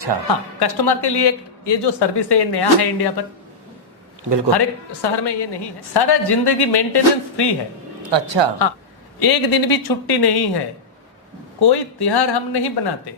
अच्छा। हाँ, कस्टमर के लिए एक ये जो सर्विस है ये नया है इंडिया पर। बिल्कुल। हर एक शहर में ये नहीं है। सारा जिंदगी मेंटेनेंस फ्री है। अच्छा। हाँ, एक दिन भी छुट्टी नहीं है। कोई त्योहार हम नहीं बनाते,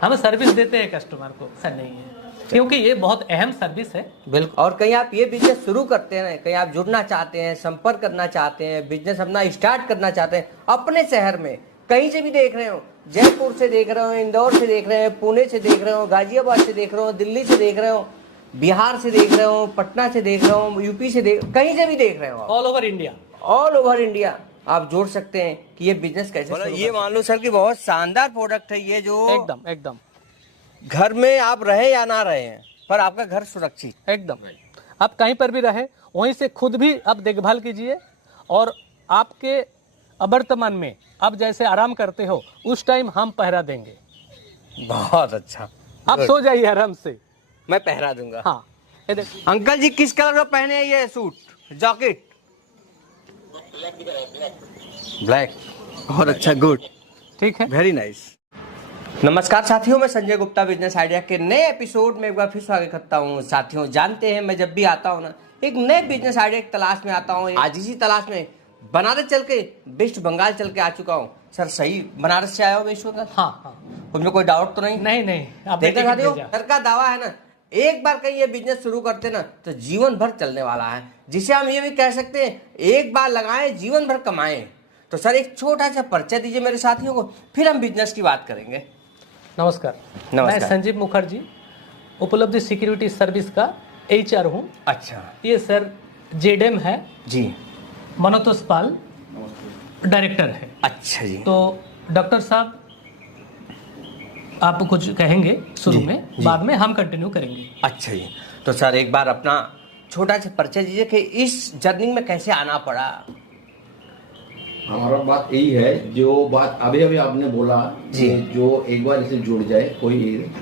हम सर्विस देते हैं कस्टमर को। ऐसा नहीं है, क्योंकि ये बहुत अहम सर्विस है। बिल्कुल। और कहीं आप ये बिजनेस शुरू करते हैं, कहीं आप जुड़ना चाहते हैं, संपर्क करना चाहते हैं, बिजनेस अपना स्टार्ट करना चाहते हैं अपने शहर में, कहीं से भी देख रहे हो, जयपुर से देख रहे हो, इंदौर से देख रहे हो, पुणे से देख रहे हो, गाजियाबाद से देख रहे हो, दिल्ली से देख रहे हो, बिहार से देख रहे हो, पटना से देख रहे हो, यूपी से कहीं से भी देख रहे हो, all over India, all over India आप जोड़ सकते हैं कि ये बिजनेस कैसे शुरू। ये मान लो सर कि बहुत शानदार प्रोडक्ट है ये, जो एकदम एकदम घर में आप रहे या ना रहे हैं पर आपका घर सुरक्षित। एकदम। आप कहीं पर भी रहे, वहीं से खुद भी आप देखभाल कीजिए, और आपके वर्तमान में आप जैसे आराम करते हो उस टाइम हम पहरा देंगे। बहुत अच्छा। आप सो जाइए आराम से, मैं पहरा दूंगा। हाँ, ये देखिए। अंकल जी किस कलर का पहने हैं ये सूट जैकेट? ब्लैक। बहुत अच्छा, गुड, ठीक है, वेरी नाइस। नमस्कार साथियों, मैं संजय गुप्ता बिजनेस आइडिया के नए एपिसोड में एक बार फिर स्वागत करता हूँ। साथियों जानते हैं मैं जब भी आता हूँ ना, एक नए बिजनेस आइडिया की तलाश में आता हूँ। आज इसी तलाश में बनारस चल के वेस्ट बंगाल चल के आ चुका हूँ। सर सही बनारस से आया हो वेस्ट बंगाल? हाँ हाँ, उसमें कोई डाउट तो नहीं? नहीं, आप देखा टिकट साथियों, भेजा। सर का दावा है ना, एक बार कहीं ये बिजनेस शुरू करते ना तो जीवन भर चलने वाला है, जिसे हम ये भी कह सकते हैं एक बार लगाएं जीवन भर कमाएं। तो सर एक छोटा सा परिचय दीजिए मेरे साथियों को, फिर हम बिजनेस की बात करेंगे। नमस्कार, नमस्कार। मैं संजीव मुखर्जी, उपलब्धि सिक्योरिटी सर्विस का HR हूँ। अच्छा ये सर जेडएम है जी, मनोतोष पाल डायरेक्टर है। अच्छा जी। तो डॉक्टर साहब आप कुछ कहेंगे शुरू जी, में, जी। बाद में हम कंटिन्यू करेंगे। अच्छा जी, तो सर एक बार अपना छोटा सा परिचय दीजिए कि इस जर्नी में कैसे आना पड़ा। हमारा बात यही है, जो बात अभी अभी आपने बोला जी। कि जो एक बार इसे जुड़ जाए कोई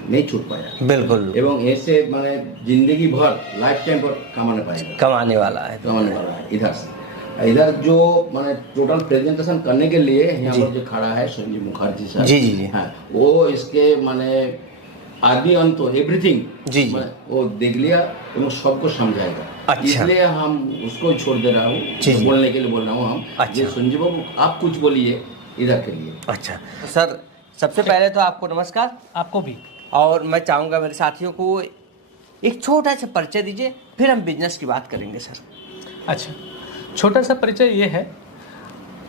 नहीं छूट पाया, बिल्कुल, एवं ऐसे माने जिंदगी भर लाइफ टाइम पर कमाने पाएगा, कमाने वाला है। कमाने वाला है। इधर जो माने टोटल प्रेजेंटेशन करने के लिए यहाँ पर जो खड़ा है संजीव मुखर्जी सर, जी जी जी, हाँ, वो इसके माने आदि अंत एवरीथिंग जी जी, वो देख लिया एवं सबको समझाएगा। अच्छा। इसलिए हम उसको छोड़ दे रहा हूँ, जी जी। बोलने के लिए बोल रहा हूँ हम। अच्छा। ये संजीव बाबू आप कुछ बोलिए इधर के लिए। अच्छा सर, सबसे पहले तो आपको नमस्कार। आपको भी। और मैं चाहूँगा मेरे साथियों को एक छोटा सा परिचय दीजिए, फिर हम बिजनेस की बात करेंगे सर। अच्छा, छोटा सा परिचय ये है,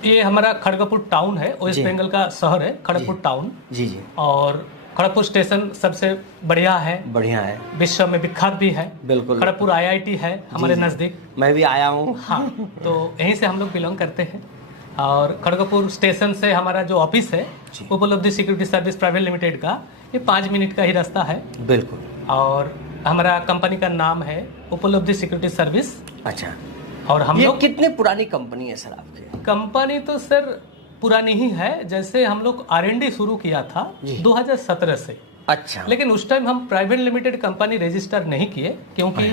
ये हमारा खड़गपुर टाउन है, वेस्ट जी। बंगाल का शहर है खड़गपुर टाउन। जी जी, और खड़गपुर स्टेशन सबसे बढ़िया है, बढ़िया है, विश्व में विख्यात भी है। बिल्कुल। खड़गपुर IIT है हमारे जी, जी। नज़दीक। मैं भी आया हूँ। हाँ, तो यहीं से हम लोग बिलोंग करते हैं। और खड़गपुर स्टेशन से हमारा जो ऑफिस है उपलब्धि सिक्योरिटी सर्विस प्राइवेट लिमिटेड का, ये 5 मिनट का ही रास्ता है। बिल्कुल। और हमारा कंपनी का नाम है उपलब्धि सिक्योरिटी सर्विस। अच्छा, और हम ये लोग कितनी पुरानी कंपनी है सर आपकी? कंपनी तो सर पुरानी ही है, जैसे हम लोग R&D शुरू किया था 2017 से। अच्छा, लेकिन उस टाइम हम प्राइवेट लिमिटेड कंपनी रजिस्टर नहीं किए, क्योंकि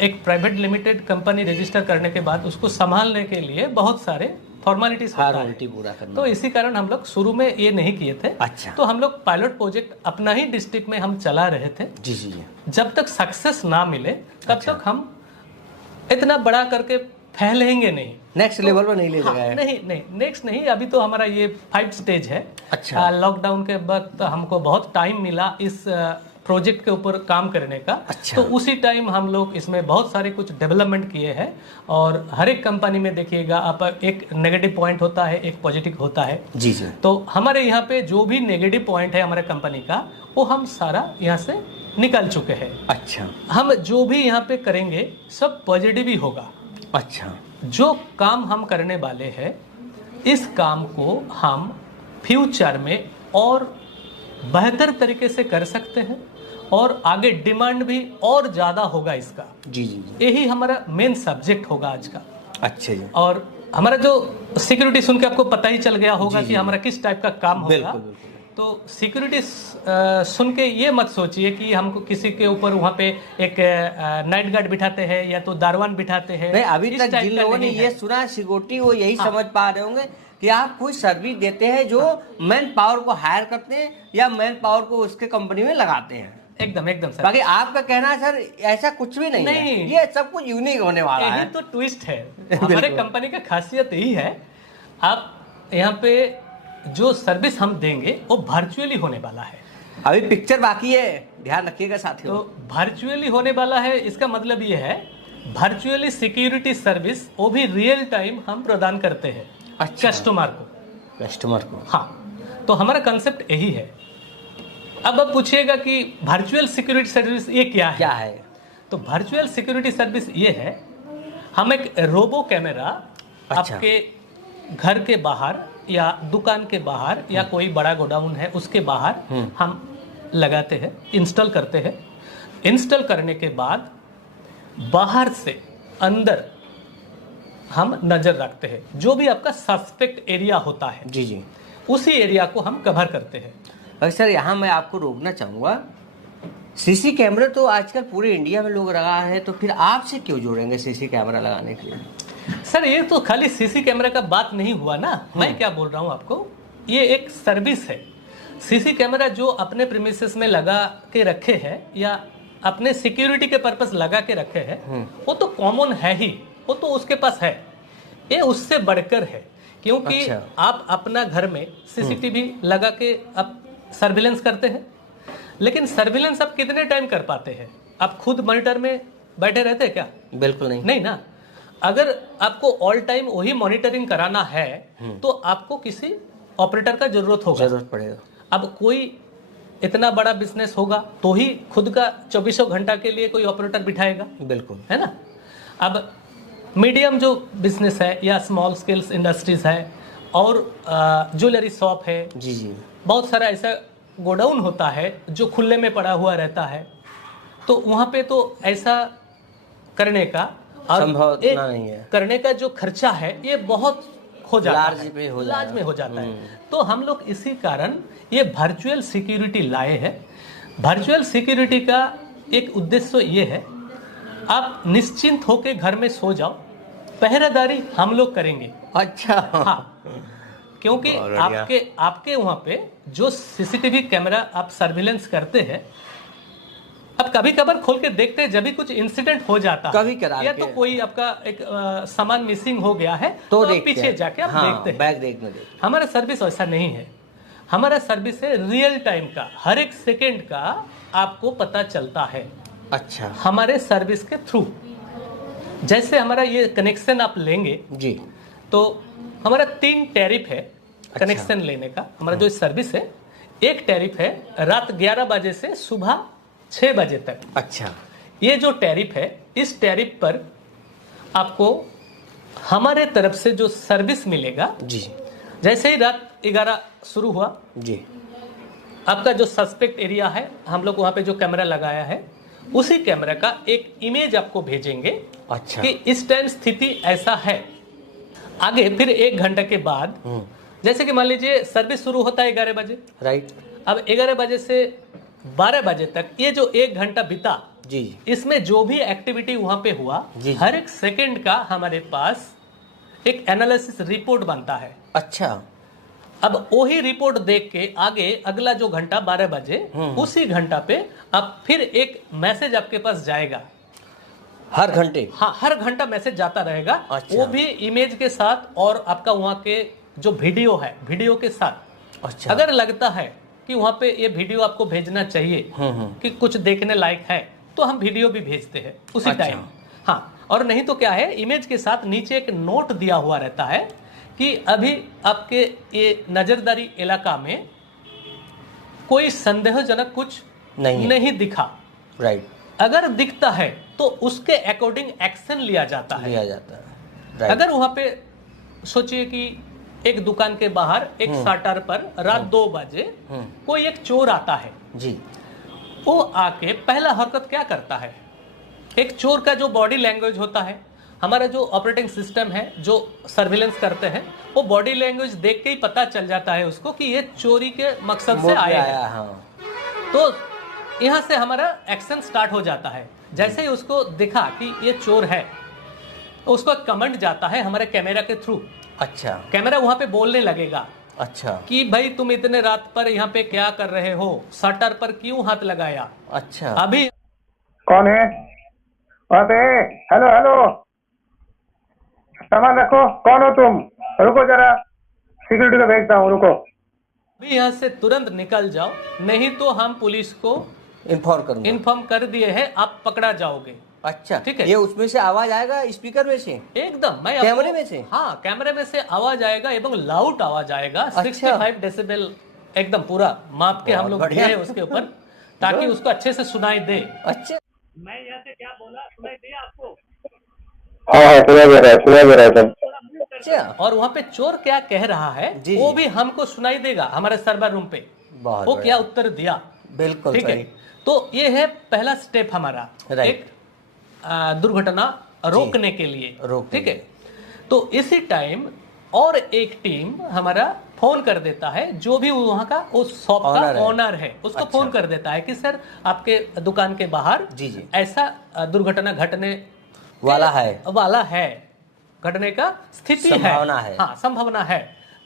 एक प्राइवेट लिमिटेड कंपनी रजिस्टर करने के बाद उसको संभालने के लिए बहुत सारे फॉर्मेलिटीज होता है, फॉर्मेलिटी पूरा करना। तो इसी कारण हम लोग शुरू में ये नहीं किए थे। अच्छा। तो हम लोग पायलट प्रोजेक्ट अपना ही डिस्ट्रिक्ट में हम चला रहे थे। जी जी जी, जब तक सक्सेस ना मिले तब अच्छा। तक हम इतना बड़ा करके फैलेंगे नहीं, नेक्स्ट लेवल पर नहीं ले हाँ, जाएगा। नहीं, नेक्स्ट नहीं। अभी तो हमारा ये 5 स्टेज है। अच्छा। लॉकडाउन के वक्त हमको बहुत टाइम मिला इस प्रोजेक्ट के ऊपर काम करने का। अच्छा। तो उसी टाइम हम लोग इसमें बहुत सारे कुछ डेवलपमेंट किए हैं। और हर एक कंपनी में देखिएगा आप, एक नेगेटिव पॉइंट होता है, एक पॉजिटिव होता है। जी जी, तो हमारे यहाँ पे जो भी नेगेटिव पॉइंट है हमारे कंपनी का, वो हम सारा यहाँ से निकाल चुके हैं। अच्छा हम जो भी यहाँ पे करेंगे सब पॉजिटिव ही होगा। अच्छा, जो काम हम करने वाले हैं, इस काम को हम फ्यूचर में और बेहतर तरीके से कर सकते हैं, और आगे डिमांड भी और ज़्यादा होगा इसका। जी जी जी, यही हमारा मेन सब्जेक्ट होगा आज का। अच्छा जी, और हमारा जो सिक्योरिटी सुन के आपको पता ही चल गया होगा जी, कि जी। हमारा किस टाइप का काम होगा। बिल्कुल बिल्कुल। तो सिक्योरिटी सुन के ये मत सोचिए कि हमको किसी के ऊपर वहाँ पे एक नाइट गार्ड बिठाते हैं या तो दारवान बिठाते हैं। नहीं, अभी इस तक टाइप जिन का लोगों ने नहीं ये है। सुना सिक्योरिटी, वो यही हाँ। समझ पा रहे होंगे कि आप कोई सर्विस देते हैं जो मैन पावर को हायर करते हैं या मैन पावर को उसके कंपनी में लगाते हैं। एकदम एकदम सर। बाकी आपका कहना है सर ऐसा कुछ भी नहीं है, ये सब कुछ यूनिक होने वाला यही है। तो ट्विस्ट है हमारे कंपनी का, खासियत यही है। आप यहाँ पे जो सर्विस हम देंगे वो वर्चुअली होने वाला है। अभी पिक्चर बाकी है, ध्यान रखिएगा साथियों। तो वर्चुअली होने वाला है, इसका मतलब ये है वर्चुअली सिक्योरिटी सर्विस वो भी रियल टाइम हम प्रदान करते हैं अच्छा। कस्टमर को। हाँ, तो हमारा कंसेप्ट यही है। अब आप पूछिएगा कि वर्चुअल सिक्योरिटी सर्विस ये क्या है? तो वर्चुअल सिक्योरिटी सर्विस ये है, हम एक रोबो कैमरा आपके घर के बाहर या दुकान के बाहर या कोई बड़ा गोडाउन है उसके बाहर हम लगाते हैं, इंस्टॉल करते हैं। इंस्टॉल करने के बाद बाहर से अंदर हम नजर रखते हैं। जो भी आपका सस्पेक्ट एरिया होता है जी जी, उसी एरिया को हम कवर करते हैं। और सर यहाँ मैं आपको रोकना चाहूँगा, सीसी कैमरा तो आजकल पूरे इंडिया में लोग लगा है, तो फिर आपसे क्यों जोड़ेंगे सीसी कैमरा लगाने के लिए? सर ये तो खाली सीसी कैमरा का बात नहीं हुआ ना, मैं क्या बोल रहा हूँ आपको, ये एक सर्विस है। सीसी कैमरा जो अपने प्रीमिसेस में लगा के रखे हैं या अपने सिक्योरिटी के पर्पस लगा के रखे हैं, वो तो कॉमन है ही, वो तो उसके पास है। ये उससे बढ़कर है, क्योंकि अच्छा। आप अपना घर में सीसीटीवी लगा के आप सर्विलेंस करते हैं, लेकिन सर्विलेंस आप कितने टाइम कर पाते हैं? आप खुद मॉनिटर में बैठे रहते हैं क्या? बिल्कुल नहीं ना। अगर आपको ऑल टाइम वही मॉनिटरिंग कराना है तो आपको किसी ऑपरेटर का जरूरत पड़ेगा। अब कोई इतना बड़ा बिजनेस होगा तो ही खुद का 24 घंटा के लिए कोई ऑपरेटर बिठाएगा, बिल्कुल, है ना। अब मीडियम जो बिजनेस है या स्मॉल स्केल्स इंडस्ट्रीज है और ज्वेलरी शॉप है, जी जी, बहुत सारा ऐसा गोडाउन होता है जो खुले में पड़ा हुआ रहता है, तो वहाँ पे तो ऐसा करने का संभव नहीं है। करने का जो खर्चा है ये बहुत हो जाता लार्ज है, में हो जाता है। तो हम लोग इसी कारण ये वर्चुअल सिक्योरिटी लाए हैं। वर्चुअल सिक्योरिटी का एक उद्देश्य ये है, आप निश्चिंत होकर घर में सो जाओ, पहरेदारी हम लोग करेंगे। अच्छा, हाँ, क्योंकि आपके वहाँ पे जो सीसीटीवी कैमरा आप सर्विलेंस करते हैं, अब कभी कभार खोल के देखते हैं, जब भी कुछ इंसिडेंट हो जाता है या तो कोई आपका एक सामान मिसिंग हो गया है तो आप पीछे जाके आप देखते हैं, बैग देखने। हमारा सर्विस ऐसा नहीं है। हमारा सर्विस है रियल टाइम का, हर एक सेकेंड का आपको पता चलता है। अच्छा, हमारे सर्विस के थ्रू जैसे हमारा ये कनेक्शन आप लेंगे जी, तो हमारा 3 टैरिफ है कनेक्शन लेने का। हमारा जो सर्विस है, एक टैरिफ है रात 11 बजे से सुबह 6 बजे तक। अच्छा, ये जो टैरिफ है, इस टैरिफ पर आपको हमारे तरफ से जो सर्विस मिलेगा, जी, जैसे ही रात 11 शुरू हुआ जी, आपका जो सस्पेक्ट एरिया है, हम लोग वहाँ पे जो कैमरा लगाया है, उसी कैमरा का एक इमेज आपको भेजेंगे। अच्छा, कि इस टाइम स्थिति ऐसा है। आगे फिर 1 घंटे के बाद, जैसे कि मान लीजिए सर्विस शुरू होता है 11 बजे, राइट। अब 11 बजे से 12 बजे तक ये जो 1 घंटा बीता, जी, इसमें जो भी एक्टिविटी वहां पे हुआ, हर एक सेकंड का हमारे पास एक एनालिसिस रिपोर्ट बनता है। अच्छा, अब वही रिपोर्ट देख के आगे अगला जो घंटा 12 बजे, उसी घंटा पे अब फिर एक मैसेज आपके पास जाएगा हर घंटे। हाँ, हर घंटा मैसेज जाता रहेगा। अच्छा। वो भी इमेज के साथ और आपका वहाँ के जो वीडियो है, वीडियो के साथ। अच्छा, अगर लगता है कि वहाँ पे ये वीडियो आपको भेजना चाहिए कि कुछ देखने लायक है, तो हम वीडियो भी भेजते हैं उसी टाइम। हाँ, और नहीं तो क्या है, इमेज के साथ नीचे एक नोट दिया हुआ रहता है कि अभी आपके ये नजरदारी इलाका में कोई संदेहजनक कुछ नहीं दिखा, राइट। अगर दिखता है तो उसके अकॉर्डिंग एक्शन लिया जाता है। राइट। अगर वहां पे सोचिए कि एक दुकान के बाहर एक शाटर पर रात 2 बजे कोई एक चोर आता है जी, वो आके पहला हरकत क्या करता है, एक चोर का जो बॉडी लैंग्वेज होता है, हमारा जो ऑपरेटिंग सिस्टम है जो सर्विलेंस करते हैं, वो बॉडी लैंग्वेज देख के ही पता चल जाता है उसको कि ये चोरी के मकसद से आया है। हाँ। तो यहाँ से हमारा एक्शन स्टार्ट हो जाता है। जैसे ही उसको दिखा कि ये चोर है, उसको कमेंट जाता है हमारे कैमरा के थ्रू अच्छा कैमरा वहां पे बोलने लगेगा अच्छा कि भाई तुम इतने रात पर यहाँ पे क्या कर रहे हो, शटर पर क्यों हाथ लगाया। अच्छा अभी कौन है वहाँ पे? हेलो हेलो, सामान रखो। कौन हो तुम? रुको जरा, सिक्योरिटी को भेजता हूँ, रुको। अभी यहाँ से तुरंत निकल जाओ, नहीं तो हम पुलिस को इन्फॉर्म करूंगा। इन्फॉर्म कर दिए हैं, आप पकड़ा जाओगे। अच्छा ठीक है। ये उसमें से आवाज आएगा स्पीकर में से? एकदम मैं कैमरे में से? हाँ, कैमरे में से आवाज आएगा एवं लाउड आवाज आएगा। अच्छा। 65 डेसिबल एकदम पूरा माप के हम लोग बहुत बढ़िया। दिए हैं उसके ऊपर, ताकि उसको अच्छे से सुनाई दे। अच्छा मैं यहाँ से क्या बोला सुनाई दे आपको? हाँ, सुना दे रहा है, सुना दे रहा है सब। अच्छा और वहाँ पे चोर क्या कह रहा है जी, वो जी। भी हमको सुनाई देगा हमारे सर्वर रूम पे, बहुत वो बढ़िया। क्या उत्तर दिया। बिल्कुल ठीक है, सही। तो ये है पहला स्टेप हमारा, राइट। एक दुर्घटना रोकने के लिए। रोकने ठीक है, तो इसी टाइम और एक टीम हमारा फोन कर देता है, जो भी वहाँ का उस शॉप का Owner है। ओनर है उसको अच्छा। फोन कर देता है कि सर आपके दुकान के बाहर जी, जी। ऐसा दुर्घटना घटने वाला है, घटने का स्थिति संभावना है। हाँ, संभावना है,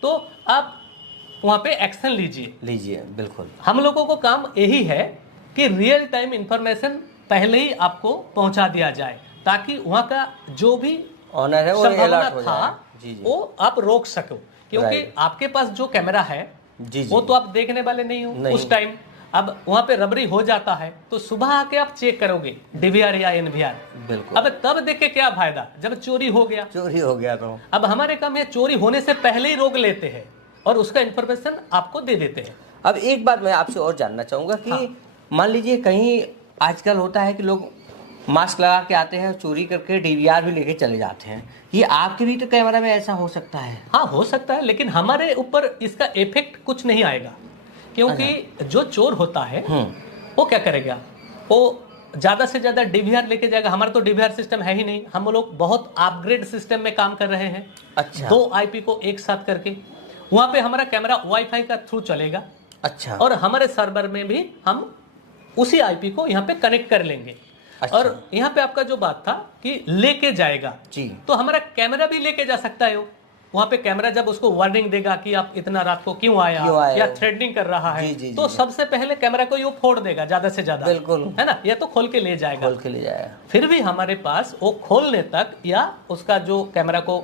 तो आप वहाँ पे एक्शन लीजिए। बिल्कुल। हम लोगों को काम यही है कि रियल टाइम इंफॉर्मेशन पहले ही आपको पहुंचा दिया जाए, ताकि वहाँ का जो भी ऑनर है वो संभावना अलर्ट हो था जाए। जी जी वो आप रोक सको, क्योंकि Right. आपके पास जो कैमरा है जी जी वो तो आप देखने वाले नहीं हो नहीं। उस टाइम। अब वहाँ पे रबरी हो जाता है तो सुबह आके आप चेक करोगे डीवीआर या एनवीआर। बिल्कुल। अब तब देख के क्या फायदा जब चोरी हो गया। चोरी हो गया तो अब हमारे काम है चोरी होने से पहले ही रोक लेते हैं और उसका इंफॉर्मेशन आपको दे देते हैं। अब एक बात मैं आपसे और जानना चाहूंगा कि हाँ। मान लीजिए कहीं आजकल होता है कि लोग मास्क लगा के आते हैं, चोरी करके डीवीआर भी लेके चले जाते हैं। ये आपके भी तो कैमरा में ऐसा हो सकता है? हाँ, हो सकता है, लेकिन हमारे ऊपर इसका इफेक्ट कुछ नहीं आएगा, क्योंकि जो चोर होता है वो क्या करेगा, वो ज्यादा से ज्यादा डीवीआर लेके जाएगा। हमारा तो डीवीआर सिस्टम है ही नहीं, हम लोग बहुत अपग्रेड सिस्टम में काम कर रहे हैं। अच्छा। 2 आईपी को एक साथ करके वहां पे हमारा कैमरा वाईफाई का थ्रू चलेगा अच्छा। और हमारे सर्वर में भी हम उसी आईपी को यहाँ पे कनेक्ट कर लेंगे। अच्छा। और यहाँ पे आपका जो बात था कि लेके जाएगा, जी। तो हमारा कैमरा भी लेके जा सकता है। वहां पे कैमरा जब उसको वार्निंग देगा कि आप इतना रात को क्यों आया या थ्रेडनिंग कर रहा है, जी, जी, तो जी। सबसे पहले कैमरा को ये फोड़ देगा ज्यादा से ज्यादा, बिल्कुल। है ना, या तो खोल के ले जाएगा। खोल के ले जाएगा। फिर भी हमारे पास वो खोलने तक या उसका जो कैमरा को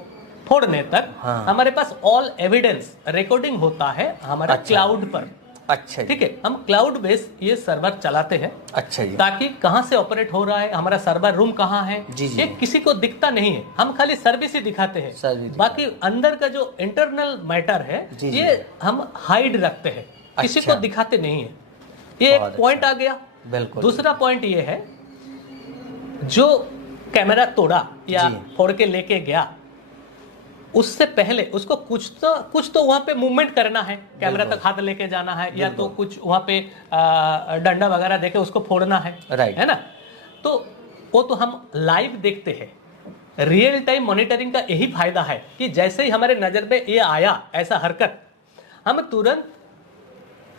फोड़ने तक हाँ। हमारे पास ऑल एविडेंस रिकॉर्डिंग होता है हमारे अच्छा। क्लाउड पर। अच्छा जी। ठीक है, हम क्लाउड बेस ये सर्वर चलाते हैं, अच्छा जी। ताकि कहाँ से ऑपरेट हो रहा है, हमारा सर्वर रूम कहाँ है, जी, जी। ये किसी को दिखता नहीं है। हम खाली सर्विस ही दिखाते हैं, सर्विस बाकी अंदर का जो इंटरनल मैटर है जी, जी। ये हम हाइड रखते हैं, किसी अच्छा। को दिखाते नहीं है। ये एक बहुत पॉइंट आ गया। बिल्कुल। दूसरा पॉइंट ये है, जो कैमरा तोड़ा या जी। फोड़ के लेके गया, उससे पहले उसको कुछ तो वहां पे मूवमेंट करना है, कैमरा तक हाथ लेके जाना है, या तो कुछ वहां पे डंडा वगैरह देके उसको फोड़ना है, राइट। है ना। तो वो तो हम लाइव देखते हैं। रियल टाइम मॉनिटरिंग का यही फायदा है कि जैसे ही हमारे नजर में ये आया ऐसा हरकत, हम तुरंत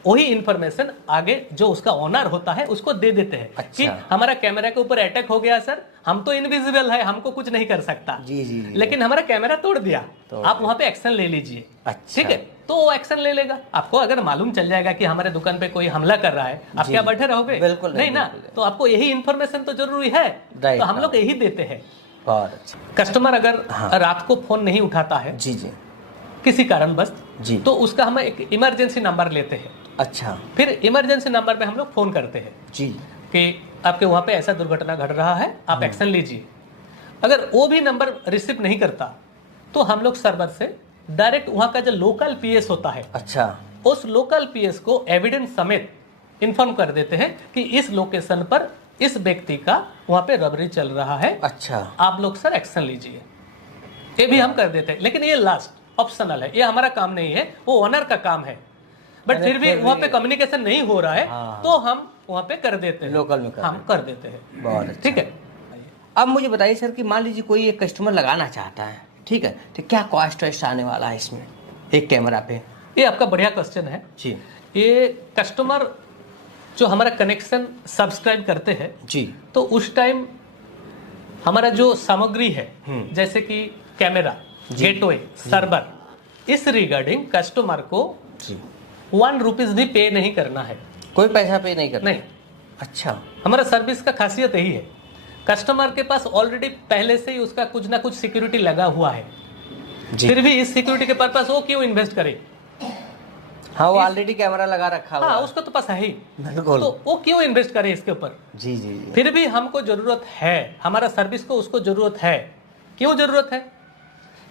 वही इंफॉर्मेशन आगे जो उसका ओनर होता है उसको दे देते हैं। अच्छा। कि हमारा कैमरा के ऊपर अटैक हो गया सर, हम तो इनविजिबल है, हमको कुछ नहीं कर सकता, जी, जी, जी। लेकिन हमारा कैमरा तोड़ दिया, आप वहां पे एक्शन ले लीजिए। अच्छा। ठीक है, तो वो एक्शन ले लेगा। आपको अगर मालूम चल जाएगा कि हमारे दुकान पे कोई हमला कर रहा है, आप जी, क्या जी। बैठे रहोगे? बिल्कुल नहीं ना, बिल्कुल। तो आपको यही इंफॉर्मेशन तो जरूरी है, राइट, तो हम हाँ। लोग यही देते हैं। बहुत अच्छा। कस्टमर अगर हाँ। रात को फोन नहीं उठाता है जी जी किसी कारणवश, जी। तो उसका हम एक इमरजेंसी नंबर लेते हैं, अच्छा फिर इमरजेंसी नंबर पे हम लोग फोन करते हैं जी। कि आपके वहां पे ऐसा दुर्घटना घट रहा है, आप एक्शन लीजिए। अगर वो भी नंबर रिसीव नहीं करता तो हम लोग सर्वर से डायरेक्ट वहां का जो लोकल पीएस होता है, अच्छा। उस लोकल पीएस को एविडेंस समेत इन्फॉर्म कर देते हैं कि इस लोकेशन पर इस व्यक्ति का वहां पे रबरी चल रहा है, अच्छा। आप लोग सर एक्शन लीजिए। ये भी हम कर देते हैं, लेकिन ये लास्ट ऑप्शनल है, ये हमारा काम नहीं है, वो ओनर का काम है। बट फिर भी वहां पे कम्युनिकेशन नहीं हो रहा है, हाँ। तो हम वहां पे कर देते हैं, लोकल में हम कर देते हैं। बहुत अच्छा। ठीक है। अब मुझे बताइए सर कि मान लीजिए कोई एक कस्टमर लगाना चाहता है, ठीक है, तो क्या कॉस्ट वेस्ट आने वाला है इसमें एक कैमरा पे? ये आपका बढ़िया क्वेश्चन है जी ये। कस्टमर जो हमारा कनेक्शन सब्सक्राइब करते हैं जी। तो उस टाइम हमारा जो सामग्री है, जैसे कि कैमरा, गेटवे सर्वर, इस रिगार्डिंग कस्टमर को जी 1 रुपीज भी पे नहीं करना है। कोई पैसा पे नहीं करना? नहीं, अच्छा हमारा सर्विस का खासियत यही है। कस्टमर के पास ऑलरेडी पहले से ही उसका कुछ ना कुछ सिक्योरिटी लगा हुआ है, जी। फिर भी इस सिक्योरिटी के पर्पस वो क्यों इन्वेस्ट करे? हाँ, वो ऑलरेडी कैमरा लगा रखा हुआ हाँ, है। उसको तो पास है ही, बिल्कुल। तो वो क्यों इन्वेस्ट करे इसके ऊपर? जी जी जी। फिर भी हमको जरूरत है, हमारा सर्विस को उसको जरूरत है। क्यों जरूरत है?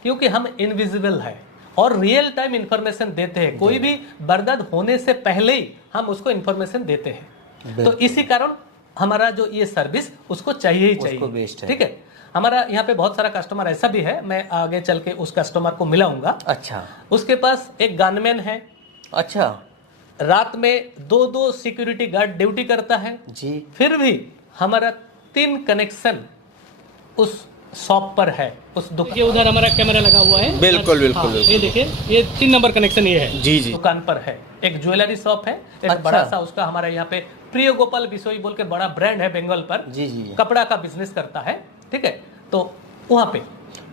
क्योंकि हम इनविजिबल है और रियल टाइम इंफॉर्मेशन देते हैं। कोई भी बर्बाद होने से पहले ही हम उसको इंफॉर्मेशन देते हैं। तो इसी कारण हमारा जो ये सर्विस उसको चाहिए ही चाहिए। उसको बेस्ट है। ठीक है, हमारा यहाँ पे बहुत सारा कस्टमर ऐसा भी है, मैं आगे चल के उस कस्टमर को मिलाऊंगा। अच्छा उसके पास एक गनमैन है, अच्छा रात में 2-2 सिक्योरिटी गार्ड ड्यूटी करता है, जी। फिर भी हमारा 3 कनेक्शन उस शॉप पर है, उस दुकान। ये उधर हमारा कैमरा लगा हुआ है। बिल्कुल, बिल्कुल, बिल्कुल। ये देखिए, ये 3 नंबर कनेक्शन ये है। जी, जी। दुकान पर है। एक ज्वेलरी शॉप है, एक अच्छा। बड़ा सा उसका हमारे यहाँ पे प्रिय गोपाल बिसोई बोल के बड़ा ब्रांड है बंगाल पर, जी जी। कपड़ा का बिजनेस करता है। ठीक है, तो वहाँ पे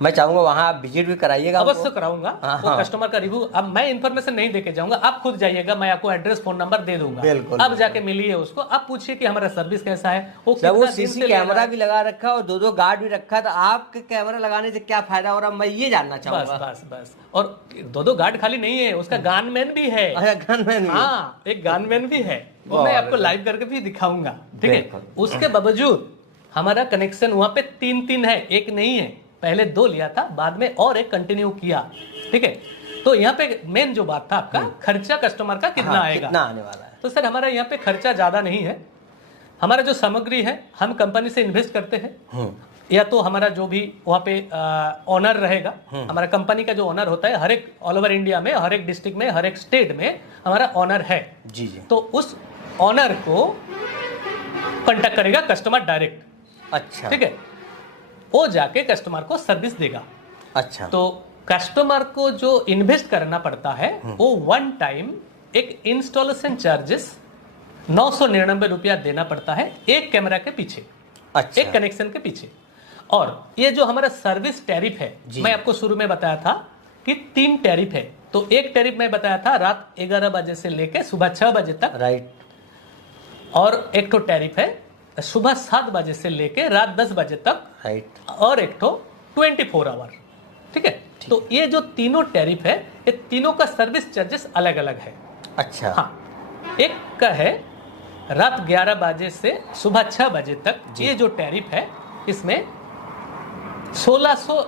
मैं चाहूंगा वहाँ आप विजिट भी कराइएगा अवश्य हमको। कराऊंगा। हाँ, वो हाँ। कस्टमर का रिव्यू, अब मैं इन्फॉर्मेशन नहीं देके जाऊंगा, आप खुद जाइएगा, मैं आपको एड्रेस फोन नंबर दे दूंगा। बिल्कुल, अब जाके मिलिए उसको, आप पूछिए कि हमारा सर्विस कैसा है। वो जब वो कितना दिन सीसी से ले रहा कैमरा है। भी लगा रखा है और 2-2 गार्ड भी रखा है, तो आपके कैमरा लगाने से क्या फायदा हो रहा है, मैं ये जानना बस चाहूंगा। बस बस। और 2-2 गार्ड खाली नहीं है, उसका गनमैन भी है। अच्छा, गनमैन भी? हाँ, एक गनमैन भी है, वो वाह, मैं आपको बिल्कुल। लाइव करके भी दिखाऊंगा। ठीक है, बिल्कुल। उसके बावजूद हमारा कनेक्शन वहां पे 3-3 है, एक नहीं है। पहले 2 लिया था, बाद में और एक कंटिन्यू किया। ठीक है, तो यहाँ पे मेन जो बात था आपका खर्चा कस्टमर का कितना हाँ, आएगा, कितना आने वाला है? तो सर हमारा यहाँ पे खर्चा ज्यादा नहीं है। हमारा जो सामग्री है हम कंपनी से इन्वेस्ट करते हैं, या तो हमारा जो भी वहाँ पे ऑनर रहेगा, हमारा कंपनी का जो ऑनर होता है, हर एक ऑल ओवर इंडिया में, हर एक डिस्ट्रिक्ट में, हर एक स्टेट में हमारा ऑनर है। जी जी। तो उस ऑनर को कांटेक्ट करेगा कस्टमर डायरेक्ट। अच्छा ठीक है, वो जाके कस्टमर को सर्विस देगा। अच्छा। तो कस्टमर को जो इन्वेस्ट करना पड़ता है वो 1 टाइम एक इंस्टॉलेशन चार्जेस 999 रुपया देना पड़ता है, एक कैमरा के पीछे, अच्छा। एक कनेक्शन के पीछे। और ये जो हमारा सर्विस टैरिफ है, मैं आपको शुरू में बताया था कि 3 टैरिफ है। तो एक टैरिफ मैं बताया था रात 11 बजे से लेके सुबह 6 बजे तक, राइट। और एक तो टैरिफ है सुबह 7 बजे से लेके रात 10 बजे तक, राइट। और एक तो 24 आवर। ठीक है, तो ये जो तीनों टैरिफ है, ये तीनों का सर्विस चार्जेस अलग अलग है। अच्छा। हाँ, एक का है रात 11 बजे से सुबह 6 बजे तक, ये जो टैरिफ है इसमें 1600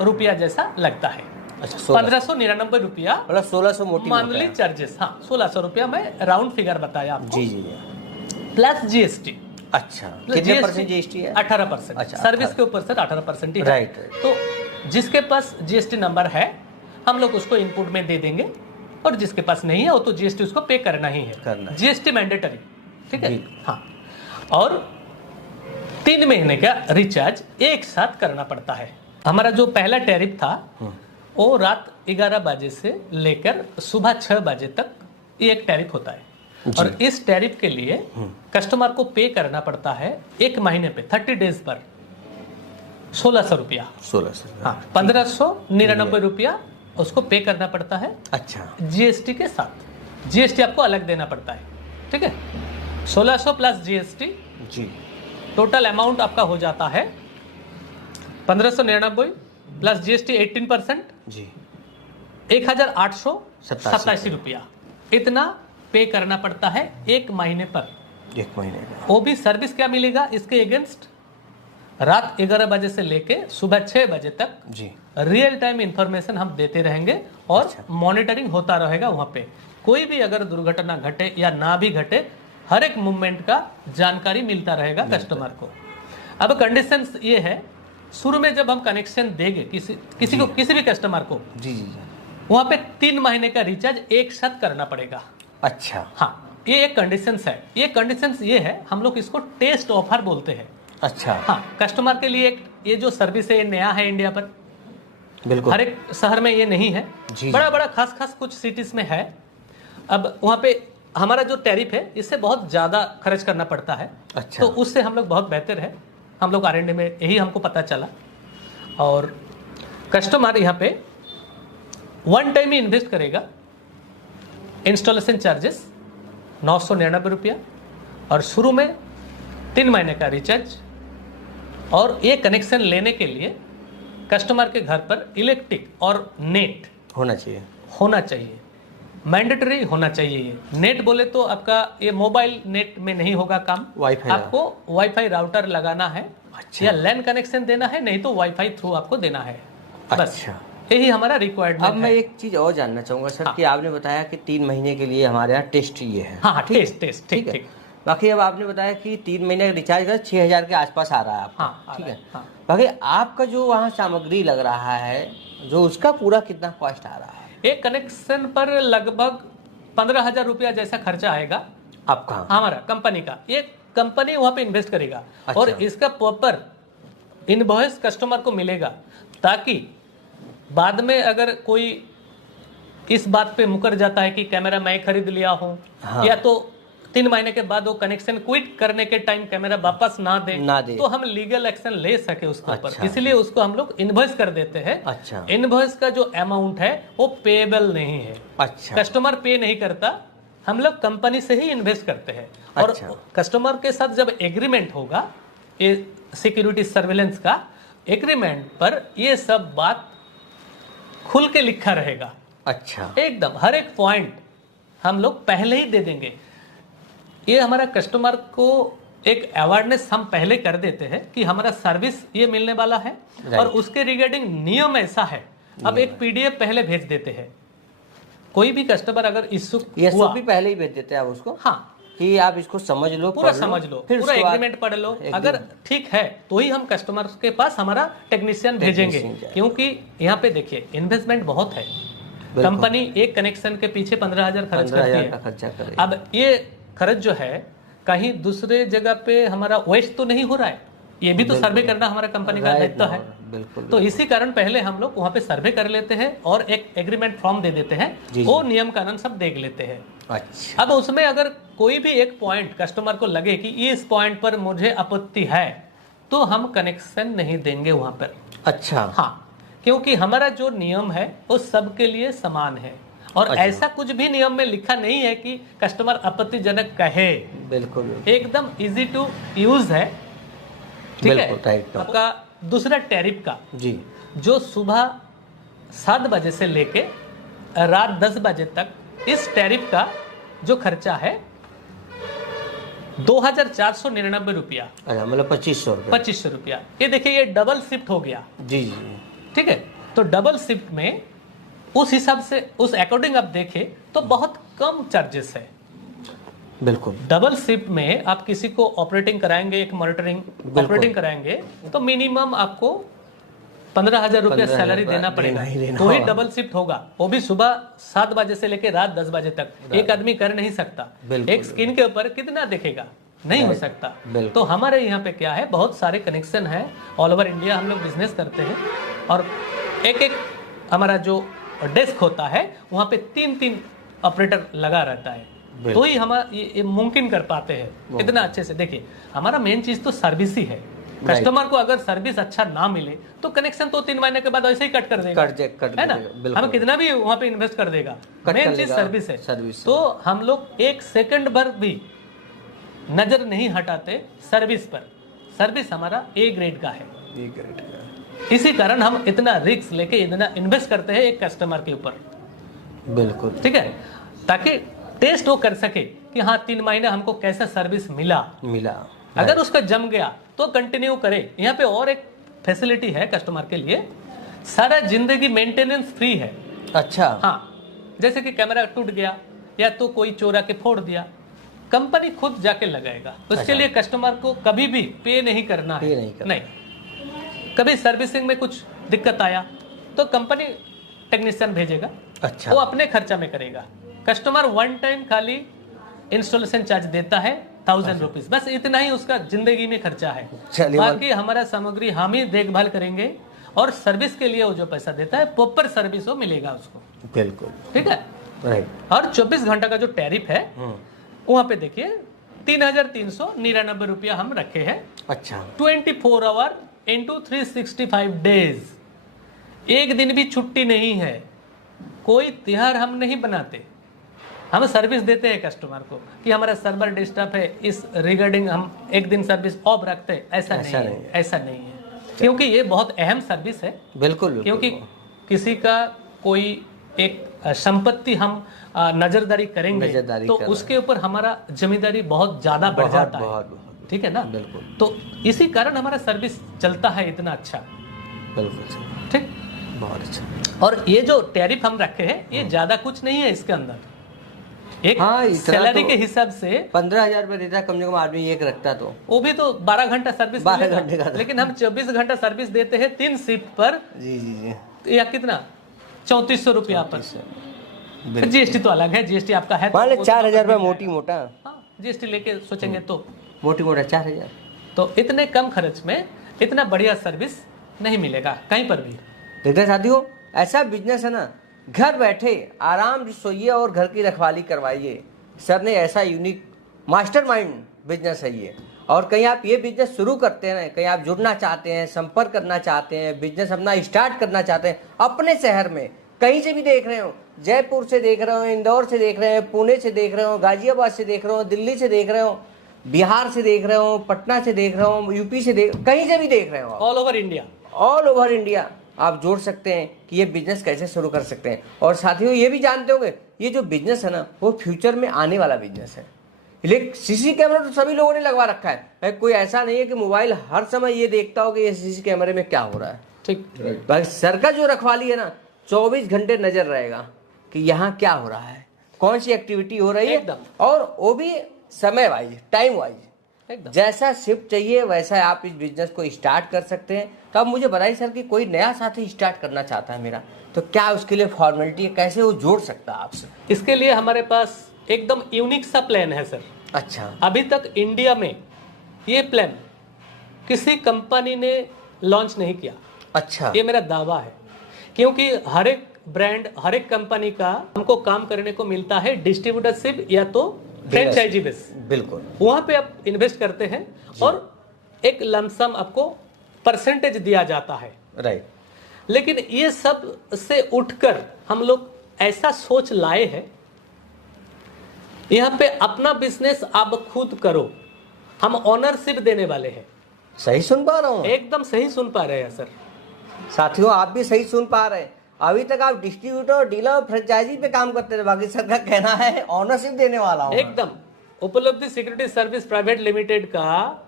रुपया जैसा लगता है। अच्छा, 1599 रुपया मतलब 1600 मोटी मंथली चार्जेस। हाँ, 1600 रुपया मैं राउंड फिगर बताया आपको, जी जी जी। Plus GST. अच्छा, कितने परसेंट जीएसटी है? 18%। अच्छा, सर्विस के ऊपर सर 18% ही है। राइट। तो जिसके पास जीएसटी नंबर है हम लोग उसको इनपुट में दे देंगे, और जिसके पास नहीं है वो तो जीएसटी उसको पे करना ही करना है। है। GST mandatory. ठीक है, जी। हाँ। और 3 महीने का रिचार्ज एक साथ करना पड़ता है। हमारा जो पहला टैरिफ था वो रात 11 बजे से लेकर सुबह 6 बजे तक ये एक टैरिफ होता है। और इस टैरिफ के लिए कस्टमर को पे करना पड़ता है एक महीने पे 30 डेज पर 1600 रुपया। 1600। हाँ, 1599 रुपया उसको पे करना पड़ता है अच्छा। जीएसटी के साथ। जीएसटी आपको अलग देना पड़ता है। ठीक है, 1600 प्लस जीएसटी, जी। टोटल अमाउंट आपका हो जाता है 1599 प्लस जीएसटी 18%, जी। 1887 रुपया। इतना पे करना पड़ता है एक महीने पर। 1 महीने का। वो भी सर्विस क्या मिलेगा इसके अगेंस्ट, रात 11 बजे से लेके सुबह 6 बजे तक जी। रियल टाइम इंफॉर्मेशन हम देते रहेंगे, और मॉनिटरिंग होता रहेगा। वहां पे कोई भी अगर दुर्घटना घटे या ना भी घटे, हर एक मूवमेंट का जानकारी मिलता रहेगा कस्टमर को। अब कंडीशंस ये है, शुरू में जब हम कनेक्शन देंगे किसी को, किसी भी कस्टमर को, जी जी जी। वहां पे 3 महीने का रिचार्ज एक साथ करना पड़ेगा। अच्छा। हाँ, ये एक कंडीशंस है। ये कंडीशंस ये है, हम लोग इसको टेस्ट ऑफर बोलते हैं। अच्छा। हाँ, कस्टमर के लिए एक ये जो सर्विस है ये नया है इंडिया पर, बिल्कुल। हर एक शहर में ये नहीं है, जी। बड़ा बड़ा खास कुछ सिटीज में है। अब वहाँ पे हमारा जो टैरिफ है इससे बहुत ज़्यादा खर्च करना पड़ता है। अच्छा। तो उससे हम लोग बहुत बेहतर है, हम लोग R&D में यही हमको पता चला। और कस्टमर यहाँ पे वन टाइम ही इन्वेस्ट करेगा, इंस्टॉलेशन चार्जेस 999 रुपया, और शुरू में 3 महीने का रिचार्ज, और ये कनेक्शन लेने के लिए कस्टमर के घर पर इलेक्ट्रिक और नेट होना चाहिए, मैंडेटरी होना चाहिए। ये नेट बोले तो आपका ये मोबाइल नेट में नहीं होगा काम, वाईफाई आपको वाईफाई राउटर लगाना है, अच्छा। या लैन कनेक्शन देना है, नहीं तो वाईफाई थ्रू आपको देना है। बस अच्छा। यही हमारा रिक्वायरमेंट अब मैं एक चीज और जानना चाहूंगा सर, हाँ। कि आपने बताया कि 3 महीने के लिए हमारे यहाँ टेस्ट ये है। हाँ, टेस्ट ठीक है। ठीक। बाकी अब आपने बताया कि 3 महीने का रिचार्ज कर 6,000 के आसपास आ रहा है आपका, हाँ, ठीक है। हाँ। बाकी आपका जो वहाँ सामग्री लग रहा है, जो उसका पूरा कितना कॉस्ट आ रहा है? एक कनेक्शन पर लगभग 15,000 रुपया जैसा खर्चा आएगा आपका? हमारा कंपनी का। ये कंपनी वहाँ पे इन्वेस्ट करेगा, अच्छा। और इसका प्रॉपर इनवॉइस कस्टमर को मिलेगा, ताकि बाद में अगर कोई इस बात पे मुकर जाता है कि कैमरा मैं खरीद लिया हूँ, हाँ। या तो 3 महीने के बाद वो कनेक्शन क्विट करने के टाइम कैमरा वापस ना दे, तो हम लीगल एक्शन ले सके उसके ऊपर। अच्छा। इसलिए उसको हम लोग इनवॉइस कर देते हैं। अच्छा। इनवॉइस का जो अमाउंट है वो पेएबल नहीं है, अच्छा। कस्टमर पे नहीं करता, हम लोग कंपनी से ही इन्वेस्ट करते हैं। और अच्छा। कस्टमर के साथ जब एग्रीमेंट होगा, ये सिक्योरिटी सर्वेलेंस का एग्रीमेंट पर ये सब बात खुल के लिखा रहेगा। अच्छा। एकदम हर एक पॉइंट हम लोग पहले ही दे देंगे। ये हमारा कस्टमर को एक अवेयरनेस हम पहले कर देते हैं कि हमारा सर्विस ये मिलने वाला है, और उसके रिगार्डिंग नियम ऐसा है। अब एक पीडीएफ पहले भेज देते हैं, कोई भी कस्टमर अगर इच्छुक ये हुआ, सब भी पहले ही भेज देते हैं आप उसको, हाँ, कि आप इसको समझ लो, पूरा पढ़ समझ लो, फिर पूरा उसके बाद एग्रीमेंट पढ़ लो। अगर ठीक है तो ही हम कस्टमर के पास हमारा टेक्नीशियन भेजेंगे, जाएगा। क्योंकि यहाँ पे देखिए इन्वेस्टमेंट बहुत है। कंपनी एक कनेक्शन के पीछे 15,000 खर्च करती 15,000 है। का खर्चा करे। अब ये खर्च जो है कहीं दूसरे जगह पे हमारा वेस्ट तो नहीं हो रहा है, ये भी तो सर्वे करना हमारा कंपनी का दायित्व है। बिल्कुल। तो इसी कारण पहले हम लोग वहाँ पे सर्वे कर लेते हैं और एक एग्रीमेंट फॉर्म दे देते हैं, वो नियम कानून सब देख लेते हैं। अच्छा। अब उसमें अगर कोई भी एक पॉइंट कस्टमर को लगे कि इस पॉइंट पर मुझे आपत्ति है, तो हम कनेक्शन नहीं देंगे वहां पर। अच्छा। हाँ, क्योंकि हमारा जो नियम है वो सबके लिए समान है, और अच्छा। ऐसा कुछ भी नियम में लिखा नहीं है कि कस्टमर आपत्तिजनक कहे। बिल्कुल। एकदम इजी टू यूज है, ठीक है। बिल्कुल, राइट। आपका दूसरा टैरिफ का जी, जो सुबह 7 बजे से लेके रात 10 बजे तक, इस टैरिफ का जो खर्चा है 2,499 रुपया। अच्छा, मतलब 2500 रुपये। 2500 रुपया। ये देखिए, ये डबल शिफ्ट हो गया, जी जी, ठीक है। तो डबल शिफ्ट में उस हिसाब से, उस अकॉर्डिंग आप देखें तो बहुत कम चार्जेस है। बिल्कुल। डबल शिफ्ट में आप किसी को ऑपरेटिंग कराएंगे, एक मॉनिटरिंग ऑपरेटिंग कराएंगे, तो मिनिमम आपको 15,000 रुपया सैलरी देना पड़ेगा, तो ही डबल शिफ्ट होगा। वो भी सुबह 7 बजे से लेकर रात 10 बजे तक। एक आदमी कर नहीं सकता, एक स्क्रीन के ऊपर कितना देखेगा, नहीं हो सकता। तो हमारे यहाँ पे क्या है, बहुत सारे कनेक्शन है, ऑल ओवर इंडिया हम लोग बिजनेस करते हैं, और एक एक हमारा जो डेस्क होता है वहाँ पे 3-3 ऑपरेटर लगा रहता है, तो ही हम ये मुमकिन कर पाते हैं इतना अच्छे से। देखिए, हमारा मेन चीज तो सर्विस ही है। कस्टमर को अगर सर्विस अच्छा ना मिले तो कनेक्शन तो 3 महीने के बाद ऐसे ही कट कर देगा, है ना। हम कितना भी वहाँ पे इन्वेस्ट कर देगा, मेन चीज सर्विस है। तो हम लोग 1 सेकंड भर भी नजर नहीं हटाते सर्विस पर। सर्विस हमारा A ग्रेड का है, इसी कारण हम इतना रिस्क लेके इतना इन्वेस्ट करते हैं एक कस्टमर के ऊपर। बिल्कुल, ठीक है, ताकि टेस्ट वो कर सके कि हाँ 3 महीने हमको कैसा सर्विस मिला। अगर उसका जम गया तो कंटिन्यू करे। यहाँ पे और एक फैसिलिटी है कस्टमर के लिए, सारा जिंदगी मेंटेनेंस फ्री है। अच्छा। हाँ, जैसे कि कैमरा टूट गया या तो कोई चोरा के फोड़ दिया, कंपनी खुद जाके लगाएगा। उसके लिए कस्टमर को कभी भी पे नहीं करना है। नहीं, कभी सर्विसिंग में कुछ दिक्कत आया तो कंपनी टेक्नीशियन भेजेगा। अच्छा। वो अपने खर्चा में करेगा। कस्टमर 1 टाइम खाली इंस्टॉलेशन चार्ज देता है 1000 रुपीज, बस इतना ही उसका जिंदगी में खर्चा है। बाकी हमारा सामग्री हम ही देखभाल करेंगे, और सर्विस के लिए वो जो पैसा देता है प्रॉपर सर्विस वो मिलेगा उसको। बिल्कुल, ठीक है, राइट। और 24 घंटा का जो टैरिफ है वहां पे देखिए 3,399 रुपया हम रखे हैं। अच्छा। 24 आवर इंटू 365 डेज। एक दिन भी छुट्टी नहीं है, कोई त्योहार हम नहीं बनाते, हम सर्विस देते हैं कस्टमर को कि हमारा सर्वर डिस्टर्ब है, इस रिगार्डिंग हम एक दिन सर्विस ऑफ रखते हैं। ऐसा नहीं है, ऐसा नहीं है, क्योंकि ये बहुत अहम सर्विस है। बिल्कुल, क्योंकि किसी का कोई एक संपत्ति हम नजरदारी करेंगे तो उसके ऊपर हमारा जिम्मेदारी बहुत ज्यादा बढ़ जाता है, ठीक है ना। बिल्कुल, तो इसी कारण हमारा सर्विस चलता है इतना अच्छा। बिल्कुल ठीक, बहुत अच्छा। और ये जो टैरिफ हम रखे हैं ये ज्यादा कुछ नहीं है, इसके अंदर एक सैलरी के हिसाब से 15,000 रुपये देता कम से कम आदमी एक रखता, तो वो भी तो 12 घंटा सर्विस 12 घंटे का, लेकिन हम 24 घंटा सर्विस देते हैं 3 शिफ्ट पर। जी जी जी, या कितना 3400 रुपया पर। जीएसटी तो अलग है, जीएसटी आपका है, मान ले 4,000 रुपये मोटी मोटा, हाँ जीएसटी लेके सोचेंगे तो मोटी मोटा 4,000। तो इतने कम खर्च में इतना बढ़िया सर्विस नहीं मिलेगा कहीं पर भी। देखते साथियों, ऐसा बिजनेस है ना, घर बैठे आराम से सोइए और घर की रखवाली करवाइए। सर ने ऐसा यूनिक मास्टरमाइंड बिजनेस है ये। और कहीं आप ये बिजनेस शुरू करते हैं, कहीं आप जुड़ना चाहते हैं, संपर्क करना चाहते हैं, बिजनेस अपना स्टार्ट करना चाहते हैं अपने शहर में, कहीं से भी देख रहे हो, जयपुर से देख रहे हो, इंदौर से देख रहे हो, पुणे से देख रहे हो, गाजियाबाद से देख रहे हो, दिल्ली से देख रहे हो, बिहार से देख रहे हो, पटना से देख रहे हो, यूपी से कहीं से भी देख रहे हो, all over India, all over India आप जोड़ सकते हैं कि ये बिजनेस कैसे शुरू कर सकते हैं। और साथियों ये भी जानते होंगे ये जो बिजनेस है ना वो फ्यूचर में आने वाला बिजनेस है। लेकिन सीसी कैमरा तो सभी लोगों ने लगवा रखा है, कोई ऐसा नहीं है कि मोबाइल हर समय ये देखता हो कि ये सीसी कैमरे में क्या हो रहा है। ठीक, भाई सर का जो रखवाली है ना 24 घंटे नजर रहेगा कि यहाँ क्या हो रहा है, कौन सी एक्टिविटी हो रही है, और वो भी समय वाइज, टाइम वाइज, जैसा शिफ्ट चाहिए वैसा आप इस बिजनेस को स्टार्ट कर सकते हैं। तो अब मुझे बताइए सर कि कोई नया साथी स्टार्ट करना चाहता है मेरा, तो क्या उसके लिए फॉर्मेलिटी है, कैसे वो जोड़ सकता है आपसे? इसके लिए हमारे पास एकदम यूनिक सा प्लान है सर। अच्छा, अभी तक इंडिया में ये प्लान किसी कंपनी ने लॉन्च नहीं किया। अच्छा, ये मेरा दावा है, क्योंकि हर एक ब्रांड, हर एक कंपनी का हमको काम करने को मिलता है डिस्ट्रीब्यूटरशिप या तो फ्रेंचाइजी बेस। बिल्कुल, वहां पे आप इन्वेस्ट करते हैं और एक लमसम आपको परसेंटेज दिया जाता है, राइट। लेकिन ये सब से उठकर हम लोग ऐसा सोच लाए हैं, यहाँ पे अपना बिजनेस आप खुद करो, हम ओनरशिप देने वाले हैं। सही सुन पा रहा हूँ? एकदम सही सुन पा रहे हैं सर। साथियों आप भी सही सुन पा रहे हैं। अभी तक आप डिस्ट्रीब्यूटर, डीलर, फ्रेंचाइजी पे काम करते थे, बाकी सर का कहना है ओनरशिप देने वाला हूँ। एकदम उपलब्धि सिक्योरिटी सर्विस प्राइवेट लिमिटेड का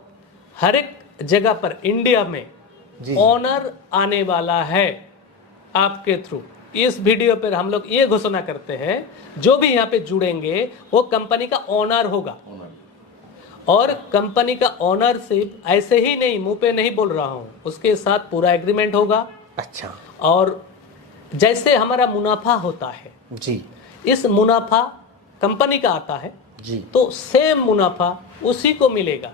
हर एक जगह पर इंडिया में ओनर आने वाला है आपके थ्रू। इस वीडियो पर हम लोग ये घोषणा करते हैं जो भी यहाँ पे जुड़ेंगे वो कंपनी का ओनर होगा। और कंपनी का ओनरशिप ऐसे ही नहीं, मुंह पे नहीं बोल रहा हूँ, उसके साथ पूरा एग्रीमेंट होगा। अच्छा, और जैसे हमारा मुनाफा होता है जी, इस मुनाफा कंपनी का आता है जी, तो सेम मुनाफा उसी को मिलेगा।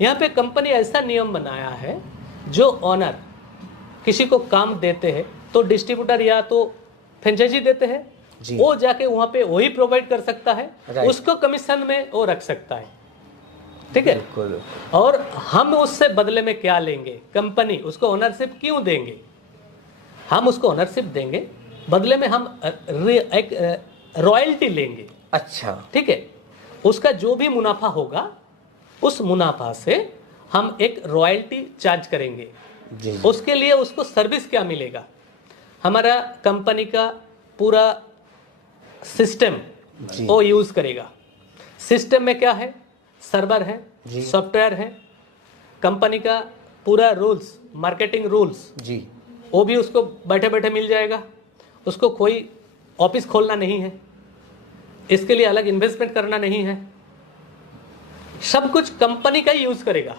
यहाँ पे कंपनी ऐसा नियम बनाया है, जो ओनर किसी को काम देते हैं तो डिस्ट्रीब्यूटर या तो फ्रेंचाइजी देते हैं, वो जाके वहाँ पे वही प्रोवाइड कर सकता है, उसको कमीशन में वो रख सकता है, ठीक है। और हम उससे बदले में क्या लेंगे, कंपनी उसको ओनरशिप क्यों देंगे, हम उसको ओनरशिप देंगे, बदले में हम एक रॉयल्टी लेंगे। अच्छा, ठीक है, उसका जो भी मुनाफा होगा उस मुनाफा से हम एक रॉयल्टी चार्ज करेंगे जी। उसके लिए उसको सर्विस क्या मिलेगा, हमारा कंपनी का पूरा सिस्टम वो यूज करेगा। सिस्टम में क्या है, सर्वर है, सॉफ्टवेयर है, कंपनी का पूरा रूल्स, मार्केटिंग रूल्स जी, वो भी उसको बैठे बैठे मिल जाएगा। उसको कोई ऑफिस खोलना नहीं है, इसके लिए अलग इन्वेस्टमेंट करना नहीं है, सब कुछ कंपनी का ही यूज करेगा।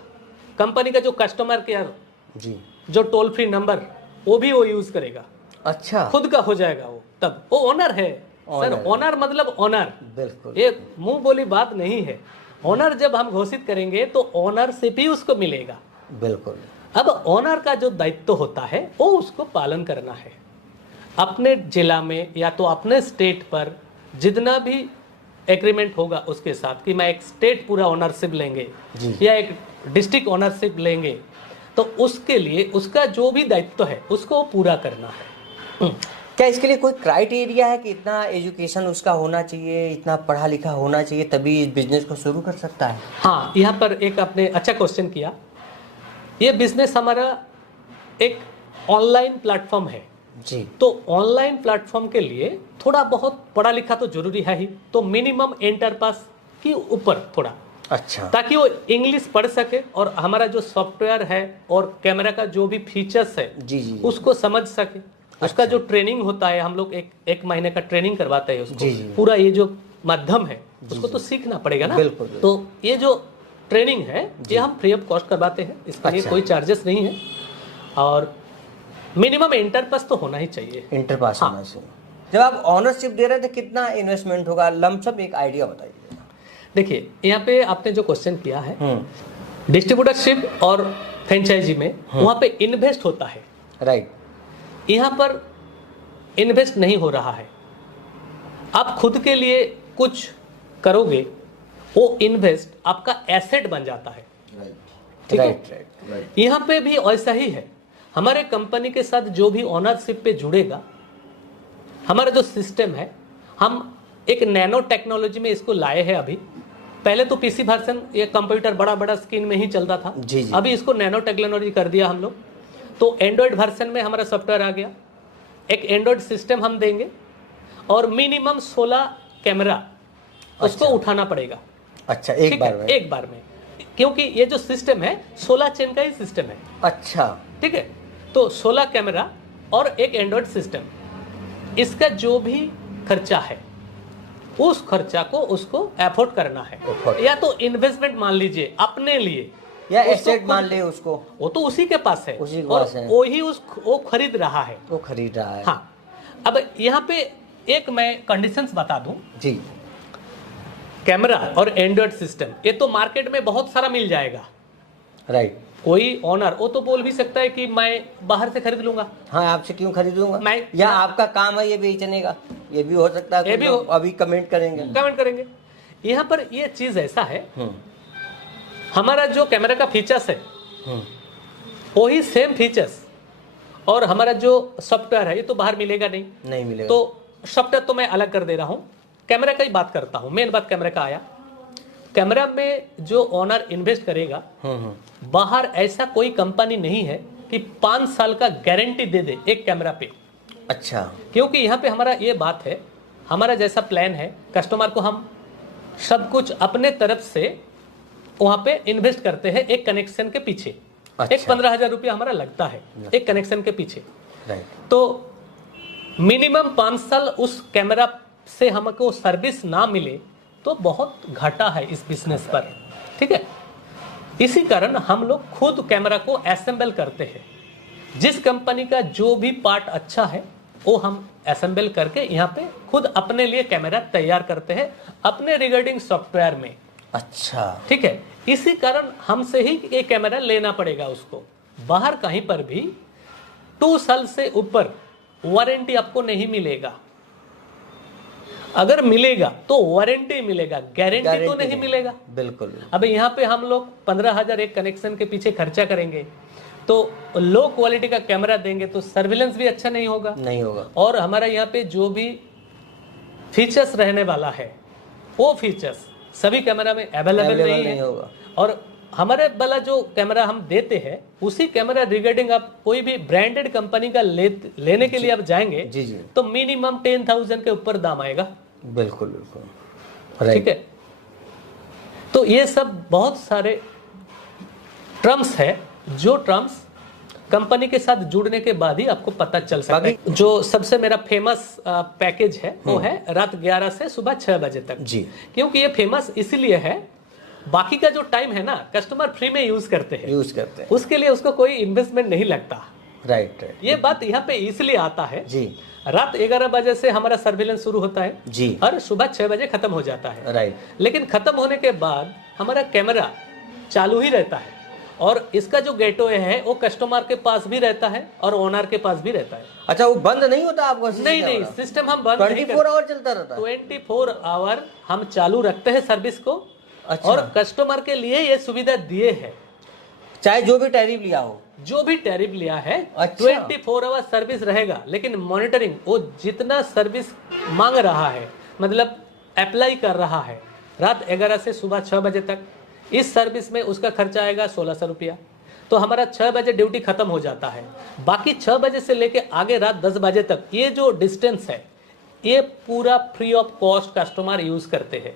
कंपनी का जो कस्टमर केयर जी, जो टोल फ्री नंबर वो भी वो यूज करेगा। अच्छा, खुद का हो जाएगा वो, तब वो ओनर है सर। ओनर मतलब ओनर, बिल्कुल, ये मुंह बोली बात नहीं है। ओनर जब हम घोषित करेंगे तो ओनरशिप ही उसको मिलेगा, बिल्कुल। अब ओनर का जो दायित्व होता है वो उसको पालन करना है। अपने जिला में या तो अपने स्टेट पर जितना भी एग्रीमेंट होगा उसके साथ कि मैं एक स्टेट पूरा ओनरशिप लेंगे या एक डिस्ट्रिक्ट ओनरशिप लेंगे, तो उसके लिए उसका जो भी दायित्व है उसको पूरा करना है। क्या इसके लिए कोई क्राइटेरिया है कि इतना एजुकेशन उसका होना चाहिए, इतना पढ़ा लिखा होना चाहिए तभी इस बिजनेस को शुरू कर सकता है? हाँ, यहाँ पर एक आपने अच्छा क्वेश्चन किया। ये बिजनेस हमारा एक ऑनलाइन प्लेटफॉर्म है जी। तो ऑनलाइन प्लेटफॉर्म के लिए थोड़ा बहुत पढ़ा लिखा तो जरूरी है ही, तो मिनिमम इंटर पास के ऊपर थोड़ा, अच्छा, ताकि वो इंग्लिश पढ़ सके और हमारा जो सॉफ्टवेयर है और कैमरा का जो भी फीचर्स है जी जी। उसको समझ सके। उसका जो ट्रेनिंग होता है, हम लोग एक महीने का ट्रेनिंग करवाते हैं उसको। जी जी। पूरा ये जो माध्यम है उसको तो सीखना पड़ेगा ना। बिल्कुल। तो ये जो ट्रेनिंग है ये हम फ्री ऑफ कॉस्ट करवाते हैं, इसके लिए अच्छा। कोई चार्जेस नहीं है और मिनिमम इंटर पास तो होना ही चाहिए। इंटर पास हाँ। होना चाहिए। जब आप ऑनरशिप दे रहे हैं तो कितना इन्वेस्टमेंट होगा, लमसम एक आइडिया बताइए। देखिए, यहाँ पे आपने जो क्वेश्चन किया है डिस्ट्रीब्यूटरशिप और फ्रेंचाइजी में, वहाँ पे इन्वेस्ट होता है, राइट। यहाँ पर इन्वेस्ट नहीं हो रहा है। आप खुद के लिए कुछ करोगे, वो इन्वेस्ट आपका एसेट बन जाता है। ठीक है? राइट। यहाँ पे भी ऐसा ही है। हमारे कंपनी के साथ जो भी ओनरशिप पे जुड़ेगा, हमारा जो सिस्टम है, हम एक नैनो टेक्नोलॉजी में इसको लाए हैं अभी। पहले तो पीसी वर्जन, ये कंप्यूटर बड़ा बड़ा स्क्रीन में ही चलता था। जी जी। अभी इसको नैनो टेक्नोलॉजी कर दिया हम लोग। तो एंड्रॉयड वर्जन में हमारा सॉफ्टवेयर आ गया, एक एंड्रॉयड सिस्टम हम देंगे और मिनिमम 16 कैमरा उसको उठाना पड़ेगा। अच्छा, एक ठीक बार है? में? एक बार में, क्योंकि ये जो सिस्टम है 16 चेन का ही सिस्टम है। अच्छा, ठीक है, तो 16 कैमरा और एक एंड्रॉयड सिस्टम, इसका जो भी खर्चा है उस खर्चा को उसको एफोर्ड करना है। या तो इन्वेस्टमेंट मान लीजिए अपने लिए, या उसको एसेट मान ले उसको, वो तो उसी के पास है, उसी के और पास है। वही वो खरीद रहा है। वो खरीद रहा है। हाँ, अब यहाँ पे एक मैं कंडीशंस बता दूं। जी। कैमरा और एंड्रॉयड सिस्टम ये तो मार्केट में बहुत सारा मिल जाएगा। राइट। कोई ओनर वो तो बोल भी सकता है कि मैं बाहर से खरीद लूंगा। हाँ, आपसे क्यों खरीदूंगा, मैं- या आपका काम है ये बेचने का, ये भी हो सकता है। ये भी हो। अभी कमेंट करेंगे। कमेंट करेंगे। यहाँ पर ये चीज ऐसा है, हमारा जो कैमरा का फीचर्स है वही सेम फीचर्स, और हमारा जो सॉफ्टवेयर है ये तो बाहर मिलेगा नहीं मिलेगा। तो सॉफ्टवेयर तो मैं अलग कर दे रहा हूँ। कैमरा का ही बात करता हूँ। मेन बात कैमरा का आया। कैमरा में जो ओनर इन्वेस्ट करेगा, बाहर ऐसा कोई कंपनी नहीं है कि 5 साल का गारंटी दे दे एक कैमरा पे। अच्छा। क्योंकि यहाँ पे हमारा ये बात है, हमारा जैसा प्लान है, कस्टमर को हम सब कुछ अपने तरफ से वहाँ पे इन्वेस्ट करते हैं एक कनेक्शन के पीछे। अच्छा। एक 15,000 रुपया हमारा लगता है एक कनेक्शन के पीछे। राइट। तो मिनिमम 5 साल उस कैमरा से हमको सर्विस ना मिले तो बहुत घाटा है इस बिजनेस पर। ठीक है, इसी कारण हम लोग खुद कैमरा को असेंबल करते हैं। जिस कंपनी का जो भी पार्ट अच्छा है वो हम असेंबल करके यहाँ पे खुद अपने लिए कैमरा तैयार करते हैं अपने रिगार्डिंग सॉफ्टवेयर में। अच्छा। ठीक है, इसी कारण हमसे ही ये कैमरा लेना पड़ेगा उसको। बाहर कहीं पर भी 2 साल से ऊपर वारंटी आपको नहीं मिलेगा। अगर मिलेगा तो वारंटी मिलेगा, गारंटी तो नहीं मिलेगा। बिल्कुल। अब यहाँ पे हम लोग 15,000 एक कनेक्शन के पीछे खर्चा करेंगे तो लो क्वालिटी का कैमरा देंगे तो सर्विलेंस भी अच्छा नहीं होगा। और हमारा यहाँ पे जो भी फीचर्स रहने वाला है वो फीचर्स सभी कैमरा में अवेलेबल नहीं है। और हमारे वाला जो कैमरा हम देते हैं उसी कैमरा रिगार्डिंग आप कोई भी ब्रांडेड कंपनी का लेने के लिए आप जाएंगे जी। तो मिनिमम 10,000 के ऊपर दाम आएगा। बिल्कुल बिल्कुल। ठीक है, तो ये सब बहुत सारे टर्म्स है जो टर्म्स कंपनी के साथ जुड़ने के बाद ही आपको पता चल सकता है। जो सबसे मेरा फेमस पैकेज है वो है रात 11 से सुबह 6 बजे तक जी। क्योंकि ये फेमस इसीलिए है, बाकी का जो टाइम है ना कस्टमर फ्री में यूज करते हैं, उसके लिए उसको कोई इन्वेस्टमेंट नहीं लगता। राइट। ये बात यहाँ पे इसलिए आता है जी। रात 11 बजे से हमारा सर्विलेंस शुरू होता है जी, और सुबह 6 बजे खत्म हो जाता है। राइट। लेकिन खत्म होने के बाद हमारा कैमरा चालू ही रहता है और इसका जो गेटवे है वो कस्टमर के पास भी रहता है और ओनर के पास भी रहता है। अच्छा, वो बंद नहीं होता आपको? नहीं, सिस्टम हम बंद 24 आवर चलता रहता है। 24 आवर हम चालू रखते हैं सर्विस को। अच्छा। और कस्टमर के लिए ये सुविधा दिए है चाहे जो भी टैरिफ लिया हो। जो भी टैरिफ लिया है अच्छा। 24 आवर सर्विस रहेगा, लेकिन मॉनिटरिंग वो जितना सर्विस मांग रहा है, मतलब अप्लाई कर रहा है रात 11 से सुबह 6 बजे तक, इस सर्विस में उसका खर्चा आएगा 1600 रुपया। तो हमारा 6 बजे ड्यूटी खत्म हो जाता है, बाकी 6 बजे से लेके आगे रात 10 बजे तक ये जो डिस्टेंस है ये पूरा free of cost customer use करते हैं।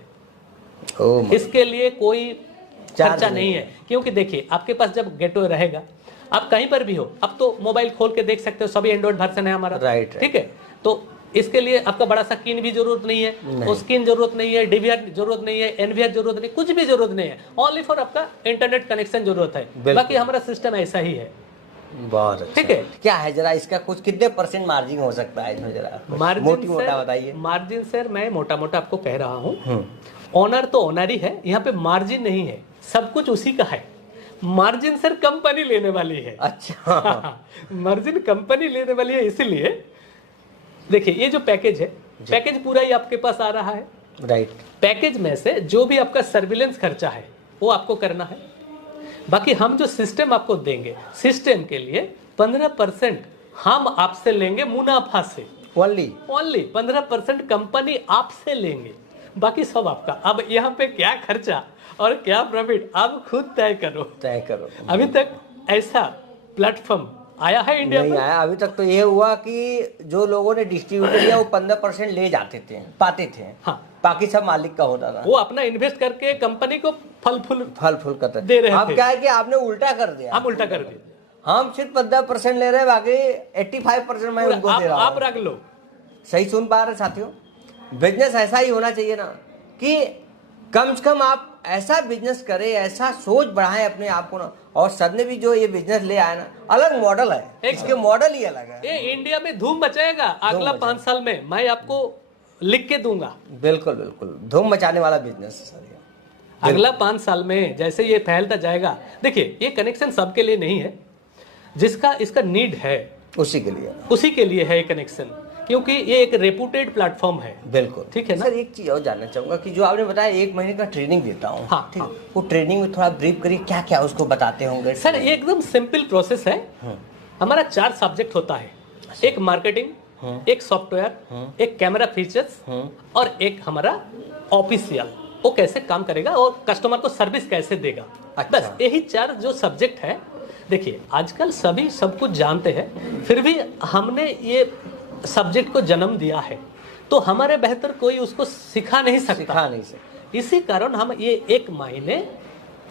ओह, इसके लिए कोई चार्ज खर्चा नहीं नहीं है, क्योंकि देखिए आपके पास जब गेटवे रहेगा, आप कहीं पर भी हो, अब तो मोबाइल खोल के देख सकते हो, सभी एंड्रॉइड वर्जन है हमारा, राइट। ठीक है। तो इसके लिए आपका बड़ा सा किन भी जरूरत नहीं है, वो स्किन जरूरत नहीं है, डीवीआर जरूरत नहीं है, एनवीआर जरूरत नहीं, कुछ भी जरूरत नहीं है, ओनली फॉर आपका इंटरनेट कनेक्शन जरूरत है। बाकी हमारा सिस्टम ऐसा ही है, बहुत अच्छा। ठीक है। क्या है जरा इसका कुछ कितने % मार्जिन हो सकता है इसमें, जरा मोटी मोटा बताइए। मार्जिन सर मैं मोटा मोटा आपको कह रहा हूँ, ऑनर तो ऑनर ही है, यहाँ पे मार्जिन नहीं है, सब कुछ उसी का है। मार्जिन सर कंपनी लेने वाली है। अच्छा। मार्जिन कंपनी लेने वाली है, इसीलिए देखिए ये जो पैकेज है, पैकेज पूरा ही आपके पास आ रहा है, राइट। पैकेज में से जो भी आपका सर्विलेंस खर्चा है वो आपको करना है। बाकी हम जो सिस्टम आपको देंगे, सिस्टम के लिए 15% हम आपसे लेंगे मुनाफा से, ओनली 15% कंपनी आपसे लेंगे, बाकी सब आपका। अब यहाँ पे क्या खर्चा और क्या प्रॉफिट आप खुद तय करो। तय करो। अभी तक ऐसा प्लेटफॉर्म आया है इंडिया नहीं में? आया अभी तक। तो ये हुआ कि जो लोगों ने डिस्ट्रीब्यूटर लिया वो 15% ले जाते थे, पाते थे, हाँ। बाकी सब मालिक का होता था। वो अपना इन्वेस्ट करके कंपनी को फल फूल करते दे रहे अब थे। क्या है कि आपने उल्टा कर दिया, हम उल्टा कर दिए, हम सिर्फ 15% ले रहे हैं, बाकी 85% मैं उनको दे रहा आप हूँ। रख लो। सही सुन पा रहे साथियों, बिजनेस ऐसा ही होना चाहिए ना कि कम से कम आप ऐसा बिजनेस करें, ऐसा सोच बढ़ाएं अपने आप को ना। और सर ने भी जो ये बिजनेस ले आया ना, अलग मॉडल है, इसके मॉडल ही अलग है। ये इंडिया में धूम मचाएगा अगला 5 साल में, मैं आपको लिख के दूंगा। बिल्कुल बिल्कुल धूम मचाने वाला बिजनेस है सर ये। अगला 5 साल में जैसे ये फैलता जाएगा, देखिए ये कनेक्शन सबके लिए नहीं है, जिसका इसका नीड है उसी के लिए है ये कनेक्शन, क्योंकि ये एक रेपुटेड प्लेटफॉर्म है। बिल्कुल ठीक है ना। सर एक चीज और जानना चाहूंगा कि जो आपने बताया 1 महीने का ट्रेनिंग देता हूँ, हाँ, ठीक हाँ। वो ट्रेनिंग में थोड़ा ब्रीफ करिए, क्या क्या उसको बताते होंगे सर ये एकदम सिंपल प्रोसेस है। हमारा 4 सब्जेक्ट होता है, एक मार्केटिंग, एक सॉफ्टवेयर, एक कैमरा फीचर्स और एक हमारा ऑफिशियल, वो कैसे काम करेगा और कस्टमर को सर्विस कैसे देगा। अच्छा। बस यही 4 जो सब्जेक्ट है। देखिए आजकल सभी सब कुछ जानते हैं, फिर भी हमने ये सब्जेक्ट को जन्म दिया है, तो हमारे बेहतर कोई उसको सिखा नहीं सकता। इसी कारण हम ये 1 महीने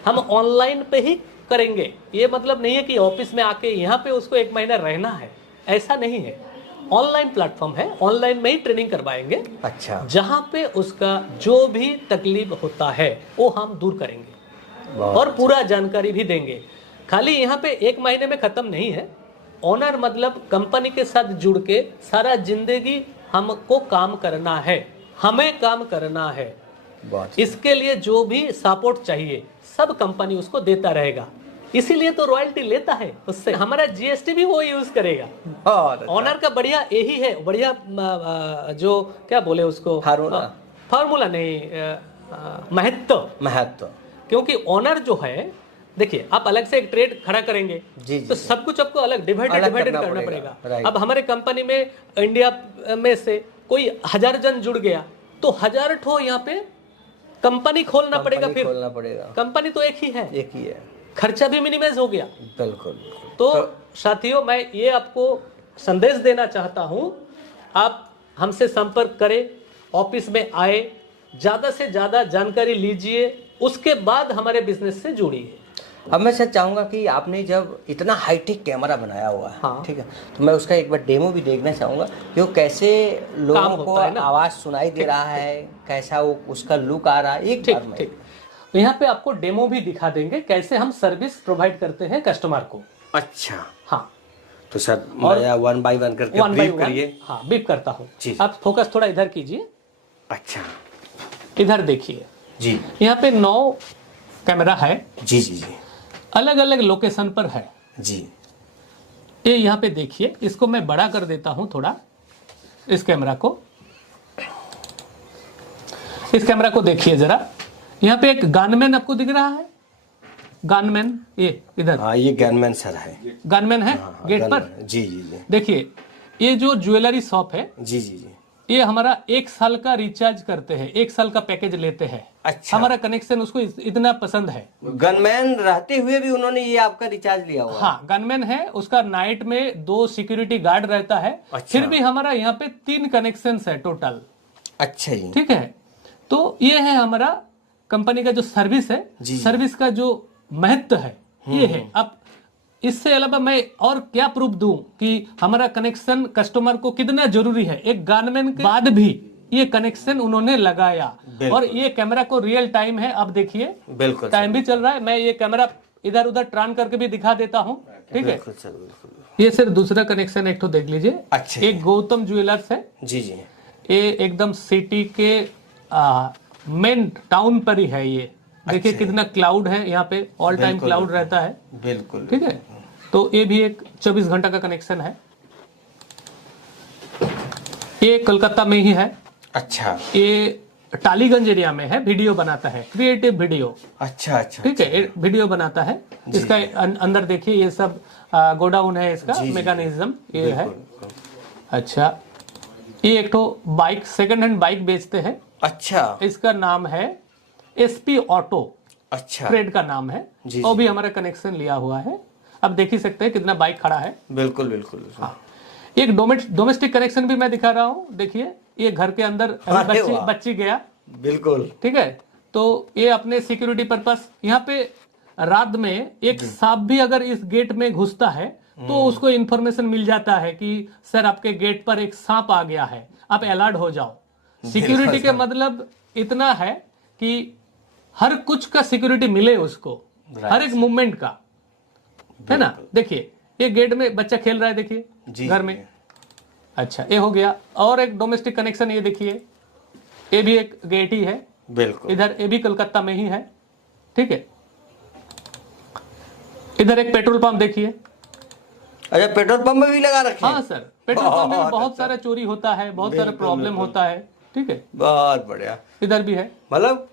हम ऑनलाइन पे ही करेंगे। ये मतलब नहीं है कि ऑफिस में आके यहाँ पे उसको 1 महीना रहना है, ऐसा नहीं है। ऑनलाइन प्लेटफॉर्म है, ऑनलाइन में ही ट्रेनिंग करवाएंगे। अच्छा। जहाँ पे उसका जो भी तकलीफ होता है वो हम दूर करेंगे और पूरा जानकारी भी देंगे। खाली यहाँ पे 1 महीने में खत्म नहीं है। ओनर मतलब कंपनी के साथ जुड़ के सारा जिंदगी हमको काम करना है, हमें काम करना है। इसके लिए जो भी सपोर्ट चाहिए सब कंपनी उसको देता रहेगा, इसीलिए तो रॉयल्टी लेता है उससे। हमारा जीएसटी भी वो यूज करेगा। ओनर का बढ़िया यही है, बढ़िया जो क्या बोले उसको, फार्मूला नहीं, महत्व। क्योंकि ओनर जो है, देखिए आप अलग से एक ट्रेड खड़ा करेंगे तो सब कुछ आपको अलग डिवाइडेड करना पड़ेगा। अब हमारे कंपनी में इंडिया में से कोई 1000 जन जुड़ गया तो 1000 ठो यहाँ पे कंपनी खोलना पड़ेगा। फिर कंपनी तो एक ही है, खर्चा भी मिनिमाइज हो गया। बिल्कुल। तो साथियों मैं ये आपको संदेश देना चाहता हूँ, आप हमसे संपर्क करें, ऑफिस में आए, ज्यादा से ज्यादा जानकारी लीजिए, उसके बाद हमारे बिजनेस से जुड़िए। अब मैं सर चाहूंगा कि आपने जब इतना हाईटेक कैमरा बनाया हुआ है, हाँ। ठीक है, तो मैं उसका एक बार डेमो भी देखना चाहूंगा कि वो कैसे लोगों को आवाज सुनाई दे रहा है, कैसा वो उसका लुक आ रहा है। एक बार में तो यहाँ पे आपको डेमो भी दिखा देंगे कैसे हम सर्विस प्रोवाइड करते हैं कस्टमर को। अच्छा, हाँ। तो सर मैं 1 बाय 1 करके ब्रीफ करिए। हाँ ब्रीफ करता हूँ, आप फोकस थोड़ा इधर कीजिए। अच्छा, इधर देखिए जी, यहाँ पे 9 कैमरा है। जी जी जी, अलग अलग लोकेशन पर है जी। ये यहाँ पे देखिए, इसको मैं बड़ा कर देता हूँ थोड़ा, इस कैमरा को देखिए जरा। यहाँ पे एक गनमैन आपको दिख रहा है, गनमैन, ये इधर हाँ ये गनमैन सर है। गनमैन है गेट पर। गनमैन, जी जी जी देखिए ये जो ज्वेलरी शॉप है, जी जी जी। ये हमारा 1 साल का रिचार्ज करते हैं, 1 साल का पैकेज लेते हैं। अच्छा। हमारा कनेक्शन उसको इतना पसंद है। गनमैन रहते हुए भी उन्होंने ये आपका रिचार्ज लिया हुआ। हाँ गनमैन है, उसका नाइट में 2 सिक्योरिटी गार्ड रहता है। अच्छा। फिर भी हमारा यहाँ पे 3 कनेक्शन है टोटल। अच्छा जी। ठीक है, तो ये है हमारा कंपनी का जो सर्विस है, सर्विस का जो महत्व है ये है। अब इससे अलावा मैं और क्या प्रूफ दूं कि हमारा कनेक्शन कस्टमर को कितना जरूरी है। एक गनमैन के बाद भी ये कनेक्शन उन्होंने लगाया, और ये कैमरा को रियल टाइम है। अब देखिए बिल्कुल टाइम भी चल रहा है, मैं ये कैमरा इधर उधर टर्न करके भी दिखा देता हूँ। ठीक है, बिल्कुल सर बिल्कुल। ये सिर्फ दूसरा कनेक्शन एक तो देख लीजिए। अच्छा। एक गौतम ज्वेलर्स है, जी जी। ये एकदम सिटी के मेन टाउन पर ही है। ये देखिए कितना क्लाउड है यहाँ पे, ऑल टाइम क्लाउड रहता है। बिल्कुल। ठीक है, तो ये भी एक 24 घंटा का कनेक्शन है। ये कोलकाता में ही है। अच्छा। ये टालीगंज एरिया में है, वीडियो बनाता है, क्रिएटिव वीडियो। अच्छा अच्छा। ठीक है, ये वीडियो बनाता है। इसका अंदर देखिए ये सब गोडाउन है, इसका मैकेनिज्म ये है। अच्छा, ये एक तो बाइक, सेकंड हैंड बाइक बेचते हैं। अच्छा। इसका नाम है एसपी ऑटो, अच्छा। ट्रेड का नाम है। और भी हमारा कनेक्शन लिया हुआ है। अब देख ही सकते हैं कितना बाइक खड़ा है। बिल्कुल बिल्कुल। हाँ, एक डोमेस्टिक कनेक्शन भी मैं दिखा रहा हूँ। देखिए ये घर के अंदर बच्ची गया। बिल्कुल। ठीक है, तो ये अपने सिक्योरिटी पर्पस, यहाँ पे रात में एक सांप भी अगर इस गेट में घुसता है तो उसको इंफॉर्मेशन मिल जाता है कि सर आपके गेट पर एक सांप आ गया है, आप अलर्ट हो जाओ। सिक्योरिटी के मतलब इतना है कि हर कुछ का सिक्योरिटी मिले उसको, हर एक मूवमेंट का, है ना। देखिए ये गेट में बच्चा खेल रहा है, देखिए घर में। अच्छा, ये हो गया। और एक डोमेस्टिक कनेक्शन ये देखिए, ये भी एक गेट ही है। बिल्कुल। इधर ये भी कोलकाता में ही है। ठीक है, इधर एक पेट्रोल पंप देखिए। अच्छा, पेट्रोल पंप में भी लगा रखे हैं? हाँ सर, पेट्रोल पंप में बहुत सारा चोरी होता है, बहुत सारा प्रॉब्लम होता है। ठीक है, बहुत बढ़िया। इधर भी है। मतलब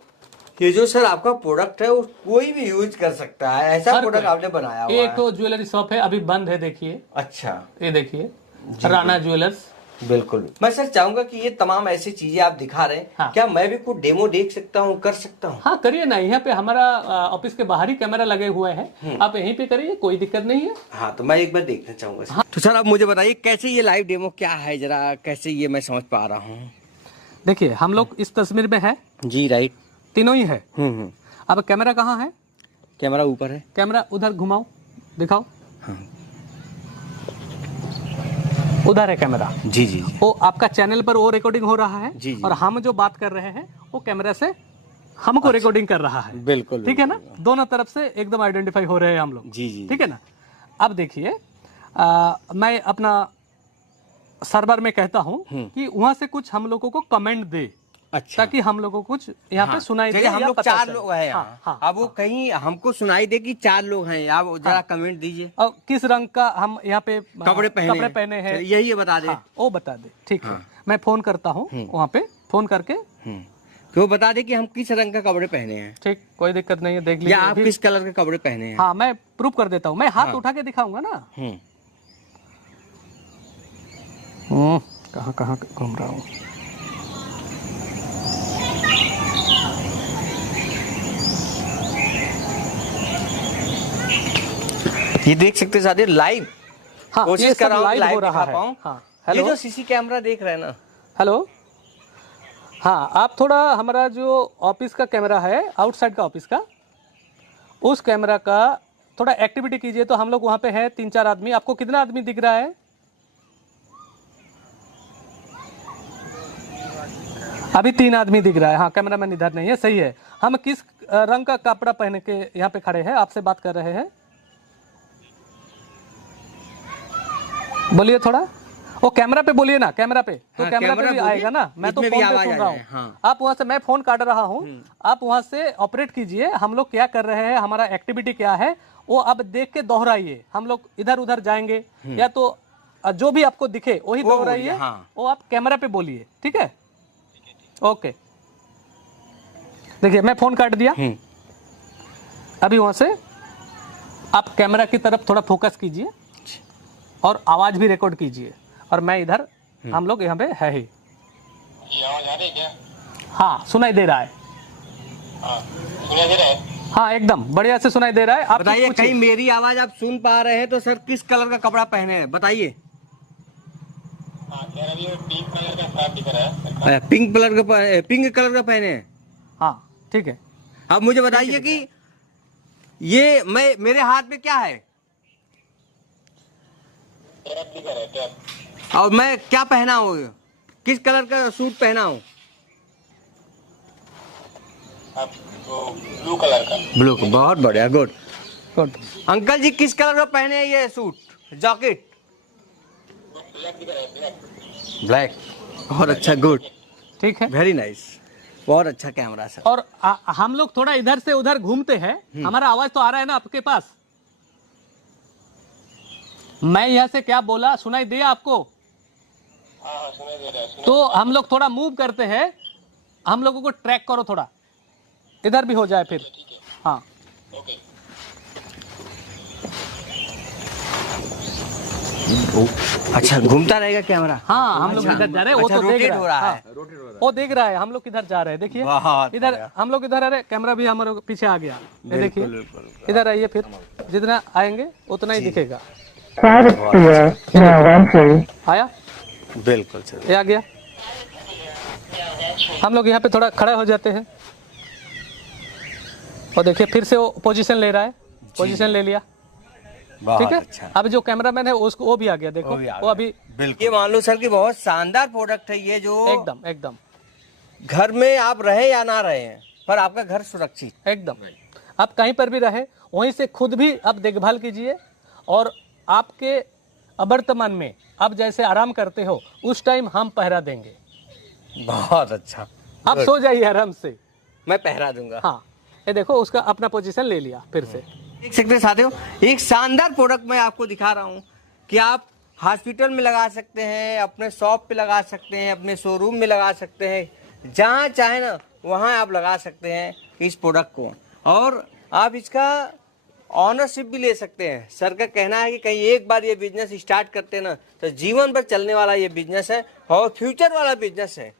ये जो सर आपका प्रोडक्ट है वो कोई भी यूज कर सकता है, ऐसा प्रोडक्ट आपने बनाया हुआ एक है। तो ज्वेलरी शॉप है, अभी बंद है। देखिए अच्छा। ये देखिए राणा ज्वेलर्स। बिल्कुल। मैं सर चाहूंगा कि ये तमाम ऐसी चीजें आप दिखा रहे हैं। हाँ। क्या मैं भी कुछ डेमो देख सकता हूँ, कर सकता हूँ? हाँ करिए ना, यहाँ पे हमारा ऑफिस के बाहर ही कैमरा लगे हुए हैं, आप यहीं पे करिए, कोई दिक्कत नहीं है। हाँ, तो मैं एक बार देखना चाहूंगा। हाँ। तो सर आप मुझे बताइए कैसे ये लाइव डेमो क्या है, जरा कैसे ये मैं समझ पा रहा हूँ। देखिए हम लोग इस तस्वीर में है जी राइट। तीनों ही है। अब कैमरा कहाँ है? कैमरा ऊपर है। कैमरा उधर घुमाओ, दिखाओ। हाँ। उधर है कैमरा। जी जी। वो आपका चैनल पर वो रिकॉर्डिंग हो रहा है। जी। और हम जो बात कर रहे हैं वो कैमरा से हमको रिकॉर्डिंग कर रहा है। बिल्कुल। ठीक है ना, दोनों तरफ से एकदम आइडेंटिफाई हो रहे हैं हम लोग। जी जी। ठीक है ना। अब देखिए मैं अपना सर्वर में कहता हूँ कि वहां से कुछ हम लोगों को कमेंट दे, अच्छा, ताकि हम लोगों को कुछ यहाँ पे सुनाई दे। जैसे हम या लोग पता 4 चले। लोग हैं यहाँ। हाँ, हाँ, अब वो कहीं हमको सुनाई दे कि 4 लोग हैं, आप जरा कमेंट दीजिए। और किस रंग का हम यहाँ पे कपड़े पहने हैं, यही ये बता दे। हाँ, वो बता दे। ठीक है, मैं फोन करता हूँ वहाँ पे, फोन करके। कि वो बता दे कि हम किस रंग का कपड़े पहने हैं, ठीक, कोई दिक्कत नहीं है, देख या लीजिए। आप किस कलर के कपड़े पहने हैं। हाँ मैं प्रूफ कर देता हूँ, मैं हाथ उठा के दिखाऊंगा ना। कहाँ कहाँ घूम रहा हूँ। ये देख सकते हैं साथी लाइव। हाँ, कोशिश ये कर सब रहा हूँ लाइव लाइव हो रहा दिखा है। पाऊँ। हाँ, ये हेलो। जो सीसी कैमरा देख रहे हैं ना। हेलो, हाँ आप थोड़ा हमारा जो ऑफिस का कैमरा है, आउटसाइड का ऑफिस का, उस कैमरा का थोड़ा एक्टिविटी कीजिए। तो हम लोग वहाँ पे हैं 3-4 आदमी। आपको कितना आदमी दिख रहा है? अभी 3 आदमी दिख रहा है। हाँ, कैमरा मैन इधर नहीं है, सही है। हम किस रंग का कपड़ा पहन के यहाँ पे खड़े हैं, आपसे बात कर रहे हैं? बोलिए थोड़ा, वो कैमरा पे बोलिए ना, कैमरा पे। तो हाँ, कैमरा पे भी बोलिए। आएगा ना, मैं तो इसमें भी फोन पे आवाज सुन आ रहा जाए, हूँ। हाँ। आप वहाँ से, मैं फोन काट रहा हूँ, आप वहाँ से ऑपरेट कीजिए। हम लोग क्या कर रहे हैं, हमारा एक्टिविटी क्या है, वो आप देख के दोहराइए। हम लोग इधर उधर जाएंगे, या तो जो भी आपको दिखे वही दोहराइए। हाँ। वो आप कैमरा पे बोलिए, ठीक है? ओके, देखिए मैं फोन काट दिया। अभी वहां से आप कैमरा की तरफ थोड़ा फोकस कीजिए और आवाज भी रिकॉर्ड कीजिए। और मैं इधर, हम लोग यहाँ पे है ही। आवाज आ रही है क्या? हाँ, सुनाई दे रहा है। सुनाई दे रहा है? हाँ, एकदम बढ़िया से सुनाई दे रहा है। आप बताइए, कुछ पूछिए। कहीं मेरी आवाज आप सुन पा रहे हैं तो सर किस कलर का कपड़ा पहने हैं बताइए। हाँ, कह रहा है पिंक कलर का शर्ट दिख रहा है। पिंक कलर का पहने हैं। हाँ, ठीक है। अब मुझे बताइए कि ये मेरे हाथ में क्या है टैप दिख रहा है, टैप। और मैं क्या पहना हूँ, किस कलर का सूट पहना हूँ? आपको ब्लू कलर का। ब्लू, बहुत बढ़िया, गुड। गुड। अंकल जी किस कलर का पहने हैं ये सूट, जैकेट? ब्लैक दिख रहा है, ब्लैक। ब्लैक, बहुत अच्छा, गुड, ठीक है। वेरी नाइस, बहुत अच्छा कैमरा सर। और हम लोग थोड़ा इधर से उधर घूमते हैं। हमारा आवाज तो आ रहा है ना आपके पास? मैं यहाँ से क्या बोला, सुनाई दिया आपको? हाँ, सुनाई दे रहा है। तो हम लोग थोड़ा मूव करते हैं, हम लोगों को ट्रैक करो थोड़ा, इधर भी हो जाए फिर। हाँ, ओके। अच्छा, घूमता रहेगा कैमरा? हाँ, हम लोग इधर जा रहे हैं, वो अच्छा, तो देख रोटेट रहा हो है। रहा हाँ, है। वो देख रहा है, हम लोग किधर जा रहे हैं देखिए। बहुत इधर बढ़िया। हम लोग इधर आ रहे हैं, कैमरा भी हमारे पीछे आ गया। ये देखिए, बिल्कुल। इधर आइए, फिर जितना आएंगे उतना ही दिखेगा। 1 आया, बिल्कुल सर। ये आ गया। हम लोग यहाँ पे थोड़ा खड़े हो जाते हैं और देखिए फिर से वो पोजीशन ले रहा है, पोजीशन ले लिया। ठीक है। अच्छा। अब जो कैमरामैन है उसको, वो भी आ गया, देखो वो अभी बिल्कुल। ये मान लो सर कि बहुत शानदार प्रोडक्ट है ये, जो एकदम एकदम घर में आप रहे या ना रहे हैं पर आपका घर सुरक्षित। एकदम। आप कहीं पर भी रहे, वहीं से खुद भी आप देखभाल कीजिए और आपके वर्तमान में आप जैसे आराम करते हो उस टाइम हम पहरा देंगे। बहुत अच्छा, आप सो जाइए आराम से, मैं पहरा दूंगा। हाँ, ये देखो उसका अपना पोजीशन ले लिया फिर से। देख सकते हैं साथियों, एक शानदार प्रोडक्ट मैं आपको दिखा रहा हूँ कि आप हॉस्पिटल में लगा सकते हैं, अपने शॉप पे लगा सकते हैं, अपने शोरूम में लगा सकते हैं, जहाँ चाहे ना वहाँ आप लगा सकते हैं इस प्रोडक्ट को। और आप इसका ऑनरशिप भी ले सकते हैं। सर का कहना है कि कहीं एक बार ये बिजनेस स्टार्ट करते हैं ना तो जीवन भर चलने वाला ये बिजनेस है और फ्यूचर वाला बिजनेस है।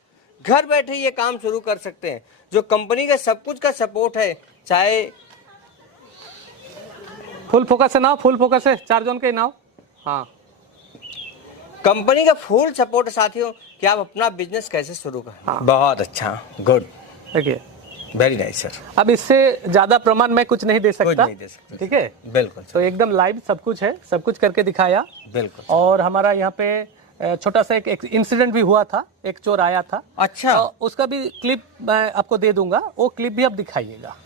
घर बैठे ये काम शुरू कर सकते हैं। जो कंपनी का सब कुछ का सपोर्ट है, चाहे फुल फोकस है ना, फुल फोकस है, 4 जोन के नाव। हाँ, कंपनी का फुल सपोर्ट है साथियों कि आप अपना बिजनेस कैसे शुरू करें। हाँ। बहुत अच्छा, गुड, देखिए वेरी नाइस सर। अब इससे ज्यादा प्रमाण मैं कुछ नहीं दे सकता। नहीं दे सकते। ठीक है, बिल्कुल तो एकदम लाइव सब कुछ है, सब कुछ करके दिखाया। बिल्कुल। और हमारा यहाँ पे छोटा सा एक इंसिडेंट भी हुआ था, एक चोर आया था। अच्छा। तो उसका भी क्लिप मैं आपको दे दूंगा, वो क्लिप भी आप दिखाइएगा।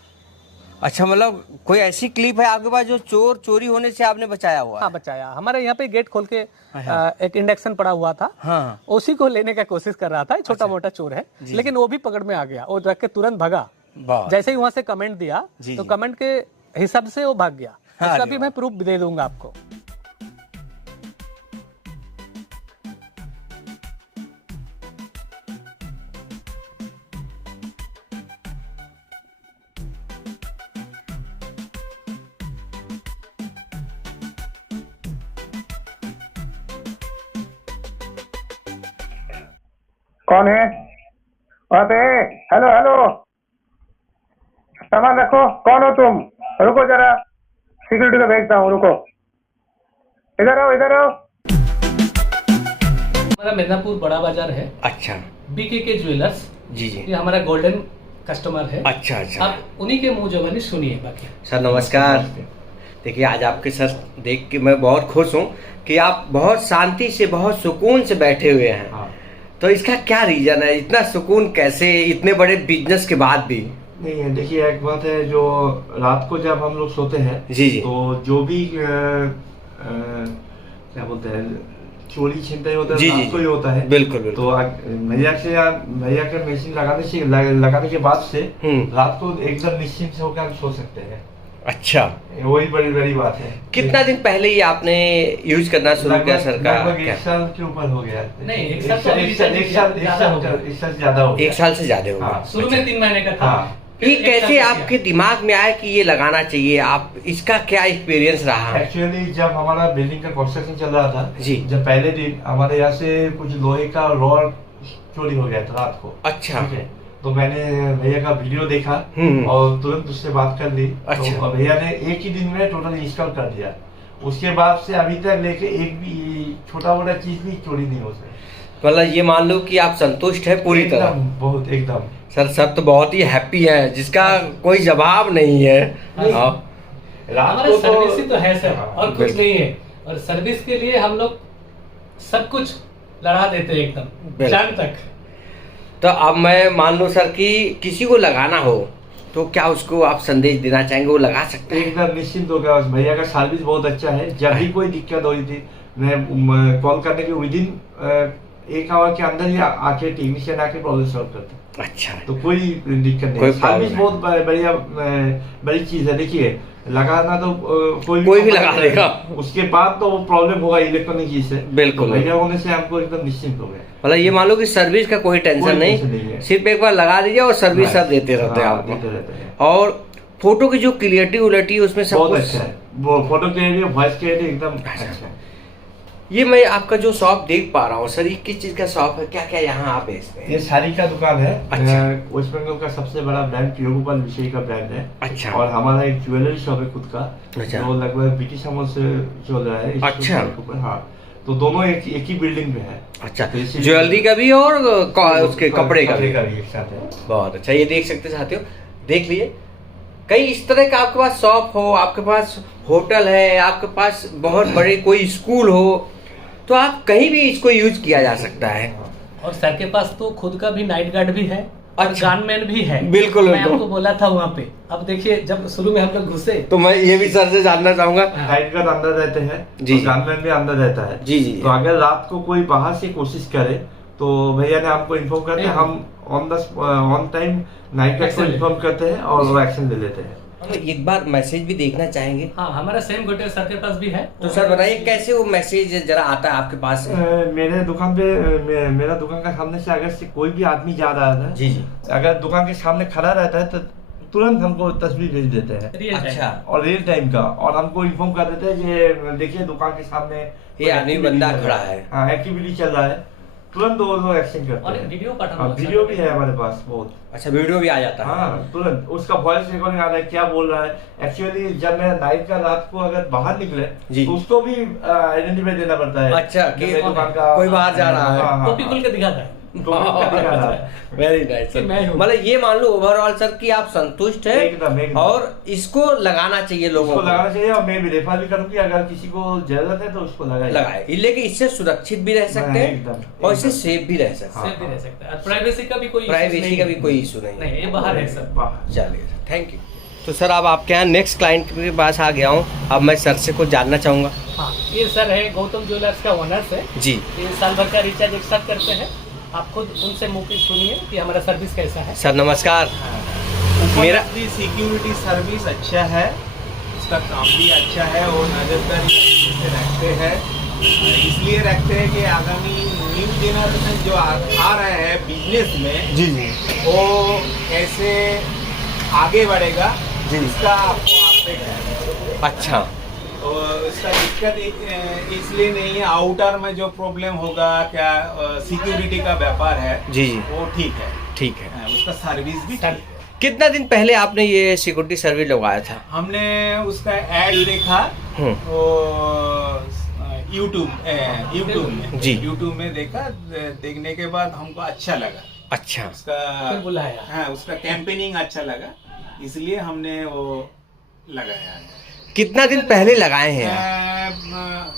अच्छा, मतलब कोई ऐसी क्लिप है आपके पास जो चोरी होने से आपने बचाया हुआ है? हाँ, बचाया। हमारे यहाँ पे गेट खोल के एक इंडक्शन पड़ा हुआ था। हाँ। उसी को लेने का कोशिश कर रहा था। छोटा मोटा चोर है, लेकिन वो भी पकड़ में आ गया। वो रख के तुरंत भगा। बहुत। जैसे ही वहां से कमेंट दिया तो कमेंट के हिसाब से वो भाग गया। हाँ, इसका भी मैं प्रूफ दे दूंगा आपको। कौन है वहाँ पे? हेलो हेलो, सामान रखो। कौन हो तुम? रुको जरा, सिक्योरिटी को भेजता हूँ, रुको। इधर आओ, इधर आओ। हमारा मिदनापुर बड़ा बाजार है। अच्छा। बीके ज्वेलर्स, जी जी। ये हमारा गोल्डन कस्टमर है। अच्छा अच्छा। आप उन्हीं के मुंह जबानी सुनिए बाकी। सर नमस्कार। देखिए, आज आपके सर देख के मैं बहुत खुश हूँ कि आप बहुत शांति से, बहुत सुकून से बैठे हुए हैं। हाँ। तो इसका क्या रीजन है, इतना सुकून कैसे, इतने बड़े बिजनेस के बाद भी? नहीं, देखिए एक बात है, जो रात को जब हम लोग सोते हैं जी जी। तो जो भी क्या बोलते हैं, चोरी छिनताई होता है, जी, रात जी, को ही होता है। बिल्कुल बिल्कुल। तो भैया के मशीन लगाने के बाद से रात को एकदम निश्चिंत से होकर हम सो सकते हैं। अच्छा, वही बड़ी बड़ी बात है। कितना दिन पहले ही आपने यूज करना शुरू किया सर का? लगभग 1 साल के ऊपर हो गया। नहीं, एक साल से ज्यादा हो गया। 1 साल से ज्यादा हो गया। हाँ, शुरू में 3 महीने का था। हाँ। ये कैसे आपके दिमाग में आया कि ये लगाना चाहिए, आप इसका क्या एक्सपीरियंस रहा? एक्चुअली जब हमारा बिल्डिंग का कंस्ट्रक्शन चल रहा था जी। जब पहले दिन हमारे यहाँ से कुछ लोहे का रॉड चोरी हो गया था रात को। अच्छा। ठीक है, तो मैंने भैया का वीडियो देखा हम्म। और तुरंत उससे बात कर ली। अच्छा। तो भैया ने एक ही दिन में टोटल इंस्टॉल कर दिया। उसके बाद से अभी तक लेके एक भी छोटा मोटा चीज भी चोरी नहीं हो सकी। मतलब ये मान लो कि आप संतुष्ट है पूरी तरह? एकदम, बहुत एकदम। सर तो बहुत ही हैप्पी है, जिसका कोई जवाब नहीं है। हाँ। रात हमारा को सर्विस ही तो है सर, हाँ, और कुछ बिल्कुल। नहीं है। और सर्विस के लिए हम लोग सब कुछ लड़ा देते हैं एकदम बिल्कुल। जान तक। तो अब मैं मान लो सर कि किसी को लगाना हो तो क्या उसको आप संदेश देना चाहेंगे, वो लगा सकते हैं? एकदम निश्चिंत हो गया। भैया का सर्विस बहुत अच्छा है। जब भी कोई दिक्कत हो रही थी मैं कॉल करने के विदिन 1 आवर के अंदर ही आके टेक्नीशियन आके प्रॉब्लम सॉल्व करते हैं। अच्छा। तो कोई दिक्कत नहीं। कोई सर्विस problem बहुत बढ़िया बड़ी चीज है। देखिए लगाना तो कोई भी लगा देगा। उसके बाद तो वो प्रॉब्लम होगा इलेक्ट्रॉनिक चीज से। बिल्कुल। तो भैया होने से हमको एकदम निश्चिंत हो गया। मतलब ये मान लो कि सर्विस का कोई टेंशन कोई टेंशन नहीं नहीं, है। सिर्फ एक बार लगा दीजिए और सर्विस सब देते रहते हैं हाँ, आपको। देते रहते हैं। और फोटो की जो क्लियरिटी उलटी उसमें सब बहुत कुछ अच्छा है। वो फोटो क्लियरिटी वॉइस क्लियरिटी एकदम अच्छा है। ये मैं आपका जो शॉप देख पा रहा हूँ सर, ये किस चीज का शॉप है, क्या क्या यहाँ आप बेचते हैं? ये साड़ी का दुकान है। अच्छा। वेस्ट बंगाल का सबसे बड़ा ब्रांड प्रियोगोपाल विषय का ब्रांड है। अच्छा। और हमारा एक ज्वेलरी शॉप है खुद का। अच्छा। जो लगभग ब्रिटिश अमल से चल रहा है। अच्छा। हाँ, तो दोनों एक ही बिल्डिंग में है। अच्छा, तो इसीलिए- ज्वेलरी का भी और उसके कपड़े का भी। एक साथ है। बहुत अच्छा, ये देख सकते साथियों, देख लिए कई इस तरह का आपके पास शॉप हो, आपके पास होटल है, आपके पास बहुत बड़े कोई स्कूल हो, तो आप कहीं भी इसको यूज किया जा सकता है। और सर के पास तो खुद का भी नाइट गार्ड भी है और अच्छा। गनमैन भी है। बिल्कुल, मैं बिल्कुल। आपको बोला था वहाँ पे। अब देखिए जब शुरू में हम लोग घुसे तो मैं ये भी सर से जानना चाहूंगा। नाइट गार्ड अंदर रहते हैं जी, जी। गनमैन भी अंदर रहता है। जी, जी। तो अगर रात को कोई बाहर से कोशिश करे तो भैया ने हमको इन्फॉर्म करते हैं। हम ऑन टाइम नाइट गार्ड को Action इन्फॉर्म करते हैं और वो एक्शन ले लेते हैं। एक बार मैसेज भी देखना चाहेंगे? हाँ, हमारा सेम गोटे सर के पास भी है। तो सर बताइए कैसे वो मैसेज जरा आता है आपके पास? मेरे दुकान पे मेरा दुकान का सामने से अगर से कोई भी आदमी जा रहा है, जी जी। अगर दुकान के सामने खड़ा रहता है तो तुरंत हमको तस्वीर भेज देते हैं। Real time। अच्छा। और रियल टाइम का, और हमको इन्फॉर्म कर देते हैं कि देखिए दुकान के सामने ये आदमी बंदा खड़ा है। हाँ, एक्टिविटी चल रहा है, तुरंत वो लोग एक्शन करते और हैं। वीडियो पाठा हाँ, वीडियो भी है हमारे पास बहुत। अच्छा, वीडियो भी आ जाता है? हाँ, तुरंत उसका वॉइस रिकॉर्डिंग आ रहा है, क्या बोल रहा है। एक्चुअली जब मैं नाइट का रात को अगर बाहर निकले जी। तो उसको भी आइडेंटिफाई देना पड़ता है। अच्छा, कि कि मेरे दुकान का कोई बाहर जा रहा है। हाँ, हाँ, टोपी खुल के दिखाता है। टोपी खुल के दिखा रहा है। वेरी नाइस कि मैं सर। हूँ। मतलब ये मान लो ओवरऑल सर कि आप संतुष्ट हैं एकदम, एकदम। और इसको लगाना चाहिए लोगों उसको को। लगाना चाहिए और मैं भी रेफर भी करूंगी, अगर किसी को जरूरत है तो उसको लगाए। लगाए, लेकिन इससे सुरक्षित भी रह सकते एकदम, हैं और इससे सेफ भी रह सकते हैं। सेफ भी रह सकता है। और प्राइवेसी का भी कोई प्राइवेसी का भी कोई इशू नहीं नहीं, ये बाहर है सर। बाहर। चलिए सर, थैंक यू। तो सर अब आपके यहाँ नेक्स्ट क्लाइंट के पास आ गया हूँ, अब मैं सर से कुछ जानना चाहूँगा। हाँ, ये सर है गौतम ज्वेलर्स का ओनर्स है। जी। ये साल भर का रिचार्ज एक साथ करते हैं। आप खुद उनसे मुंह पे सुनिए कि हमारा सर्विस कैसा है। सर नमस्कार। मेरा सिक्योरिटी सर्विस अच्छा है, उसका काम भी अच्छा है और नजरदारी अच्छे से रखते हैं। इसलिए रखते हैं कि आगामी न्यू जनरेशन जो आ रहा है बिजनेस में, जी जी। वो कैसे आगे बढ़ेगा जी। इसका आपको अपडेट है। अच्छा। और इसका दिक्कत इसलिए नहीं है, आउटर में जो प्रॉब्लम होगा क्या सिक्योरिटी का व्यापार है जी जी। वो ठीक है, ठीक है। उसका सर्विस भी ठीक है। कितना दिन पहले आपने ये सिक्योरिटी सर्विस लगवाया था? हमने उसका एड देखा यूट्यूब में। जी। यूट्यूब में देखा, देखने के बाद हमको अच्छा लगा। अच्छा। उसका फिर बुलाया। हाँ, उसका कैंपेनिंग अच्छा लगा, इसलिए हमने वो लगाया है। कितना दिन पहले लगाए हैं आप?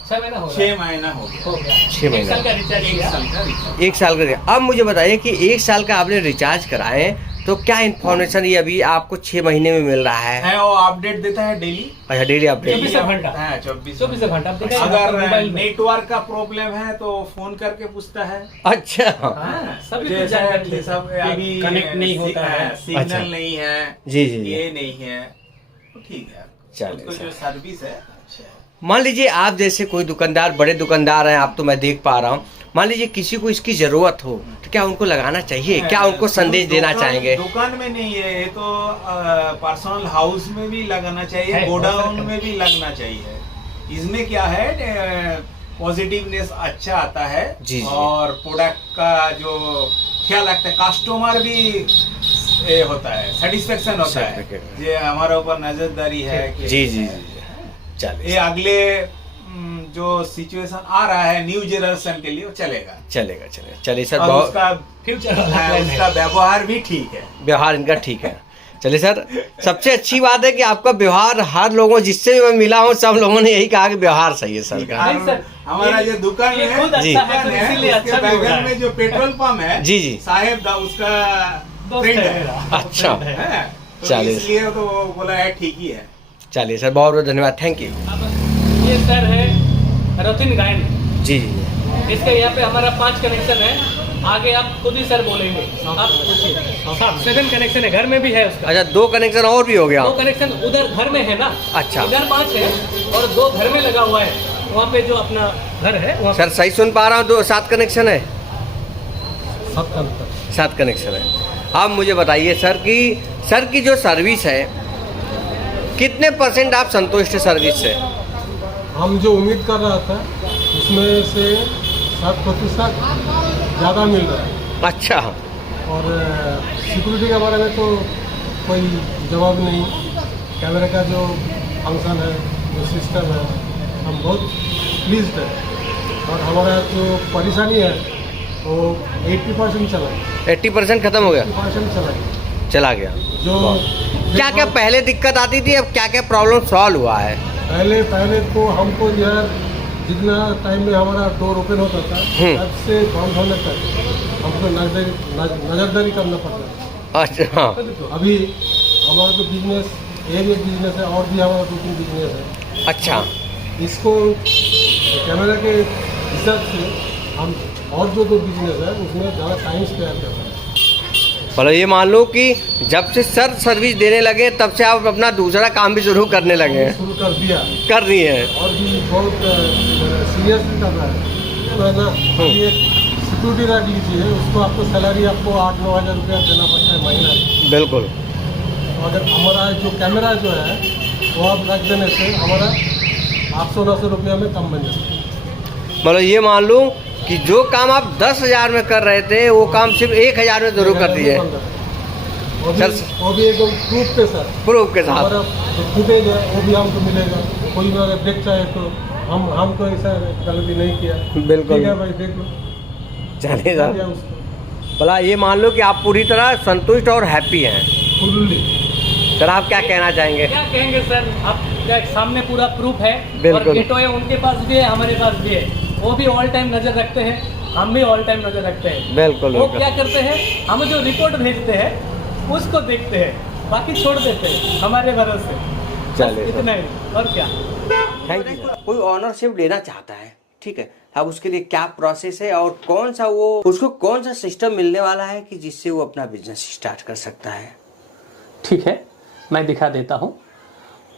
6 महीना हो गया। 6 महीना हो गया। हो गया। 6 महीना। एक साल का रिचार्ज एक किया। साल का रिचार्ज। 1 साल का। अब मुझे बताइए कि 1 साल का आपने रिचार्ज कराए तो क्या इन्फॉर्मेशन ये अभी आपको 6 महीने में मिल रहा है? वो अपडेट देता है डेली। अच्छा, डेली अपडेट। 24 घंटा। हाँ, 24 24 घंटा। अब देखिए अगर मोबाइल में। नेटवर्क का प्रॉब्लम है तो फोन करके पूछता है। अच्छा। हाँ, सभी कुछ जैसा जानकारी कि है। सब अभी कनेक्ट नहीं होता है। सिग्नल अच्छा। नहीं है, जी जी जी। ये नहीं है, तो ठीक है। चलिए उसको सर। जो सर्विस है अच्छा है। मान लीजिए आप जैसे कोई दुकानदार, बड़े दुकानदार हैं आप, तो मैं देख पा रहा हूँ, मान लीजिए किसी को इसकी जरूरत हो तो क्या उनको लगाना चाहिए, क्या उनको संदेश देना चाहेंगे? दुकान में नहीं है ये तो, पर्सनल हाउस में भी लगाना चाहिए, गोडाउन में भी लगना चाहिए। इसमें क्या है, पॉजिटिवनेस अच्छा आता है जी। और प्रोडक्ट का जो ख्याल रखते हैं, कस्टमर भी ये होता है, सेटिस्फेक्शन होता है, ये हमारे ऊपर नजरदारी है कि जी जी, चलिए ये अगले जो सिचुएशन आ रहा है न्यू जनरेशन के लिए वो चलेगा। चलिए सर, और बहुत उसका उसका व्यवहार भी ठीक है, व्यवहार इनका ठीक है। चलिए सर, सबसे अच्छी बात है कि आपका व्यवहार हर लोगों जिससे भी मैं मिला हूँ सब लोगों ने यही कहा कि व्यवहार सही है सर का। नहीं सर, हमारा जो दुकान ये है, खुद अच्छा है, तो इसीलिए उसके अच्छा भी हो रहा बगल है। में जो पेट्रोल पंप है, जी जी, साहेब दा उसका दोस्त फ्रेंड है है, मेरा। अच्छा, है, तो चलिए। इसलिए तो वो बोला है ठीक ही है। चलिए सर, बहुत बहुत धन्यवाद, थैंक यू। अब ये सर है रथिन गायन, जी जी, इसके यहाँ पे हमारा 5 कनेक्शन है। आगे आप खुद ही सर बोलेंगे, आप पूछिए। 7 कनेक्शन है, घर में भी है उसका। अच्छा, 2 कनेक्शन और भी हो गया? 2 कनेक्शन उधर घर में है ना। अच्छा, इधर 5 है और 2 घर में लगा हुआ है, वहाँ पे जो अपना घर है वहाँ सर सही सुन पा रहा हूँ, 7 कनेक्शन है? 7 कनेक्शन है। आप मुझे बताइए सर की जो सर्विस है, कितने % आप संतुष्ट है सर्विस से? हम जो उम्मीद कर रहा था उसमें से 7% ज़्यादा मिल रहा है। अच्छा, और सिक्योरिटी के बारे में तो कोई जवाब नहीं। कैमरे का जो फंक्शन है, जो सिस्टम है, हम बहुत प्लीज्ड है। और हमारा जो परेशानी है वो 80% चला है। 80% खत्म हो गया? 80% चला गया। जो क्या पहले दिक्कत आती थी, अब क्या प्रॉब्लम सॉल्व हुआ है? पहले तो हमको यार जितना टाइम में हमारा डोर ओपन होता था, तब से बंद होने तक हमको नजरदारी करना पड़ता था। अच्छा, हाँ। अभी हमारा तो बिजनेस, एक बिजनेस है और भी हमारा 2-3 बिजनेस है। अच्छा, इसको कैमरा के हिसाब से हम और जो 2 बिजनेस है उसमें ज़्यादा टाइम स्पेयर करते हैं। मतलब ये मान लो कि जब से सर सर्विस देने लगे तब से आप अपना दूसरा काम भी शुरू करने लगे हैं? शुरू कर दिया, कर रही हैं। और भी बहुत सीरियसली कर रहा है। तो है ना, अभी एक सिक्योरिटी रख लीजिए, उसको आपको सैलरी आपको 8-9 हज़ार रुपया देना पड़ता है महीना। बिल्कुल। अगर हमारा जो कैमरा जो है वो आप रख देने से हमारा 800-900 रुपया में कम बन जाता है। मतलब ये मान लूँ कि जो काम आप 10,000 में कर रहे थे वो काम सिर्फ 1,000 में जरूर कर दिए। वो भी एकदम प्रूफ के साथ हमारा जो फुटेज है वो भी हमको मिलेगा। कोई अगर देख चाहे तो हमको ऐसा गलती नहीं किया। बिल्कुल। ठीक है भाई, देख लो, चलिए सर, उसको भला ये मान लो कि आप पूरी तरह संतुष्ट और हैप्पी हैं। फुल्ली। सर आप क्या कहना चाहेंगे? क्या कहेंगे सर, आप सामने पूरा प्रूफ है। बिल्कुल। और गेटवे उनके पास भी है, हमारे पास भी है। वो भी ऑल टाइम नजर रखते हैं, हम भी ऑल टाइम नजर रखते हैं। बिल्कुल। वो क्या करते हैं, हम जो रिपोर्ट भेजते हैं उसको देखते हैं, बाकी छोड़ देते हैं हमारे भरोसे। चलिए बस इतना ही, और क्या। Thank you. कोई ऑनरशिप लेना चाहता है, ठीक है, अब उसके लिए क्या प्रोसेस है और उसको कौन सा सिस्टम मिलने वाला है कि जिससे वो अपना बिजनेस स्टार्ट कर सकता है? ठीक है, मैं दिखा देता हूँ।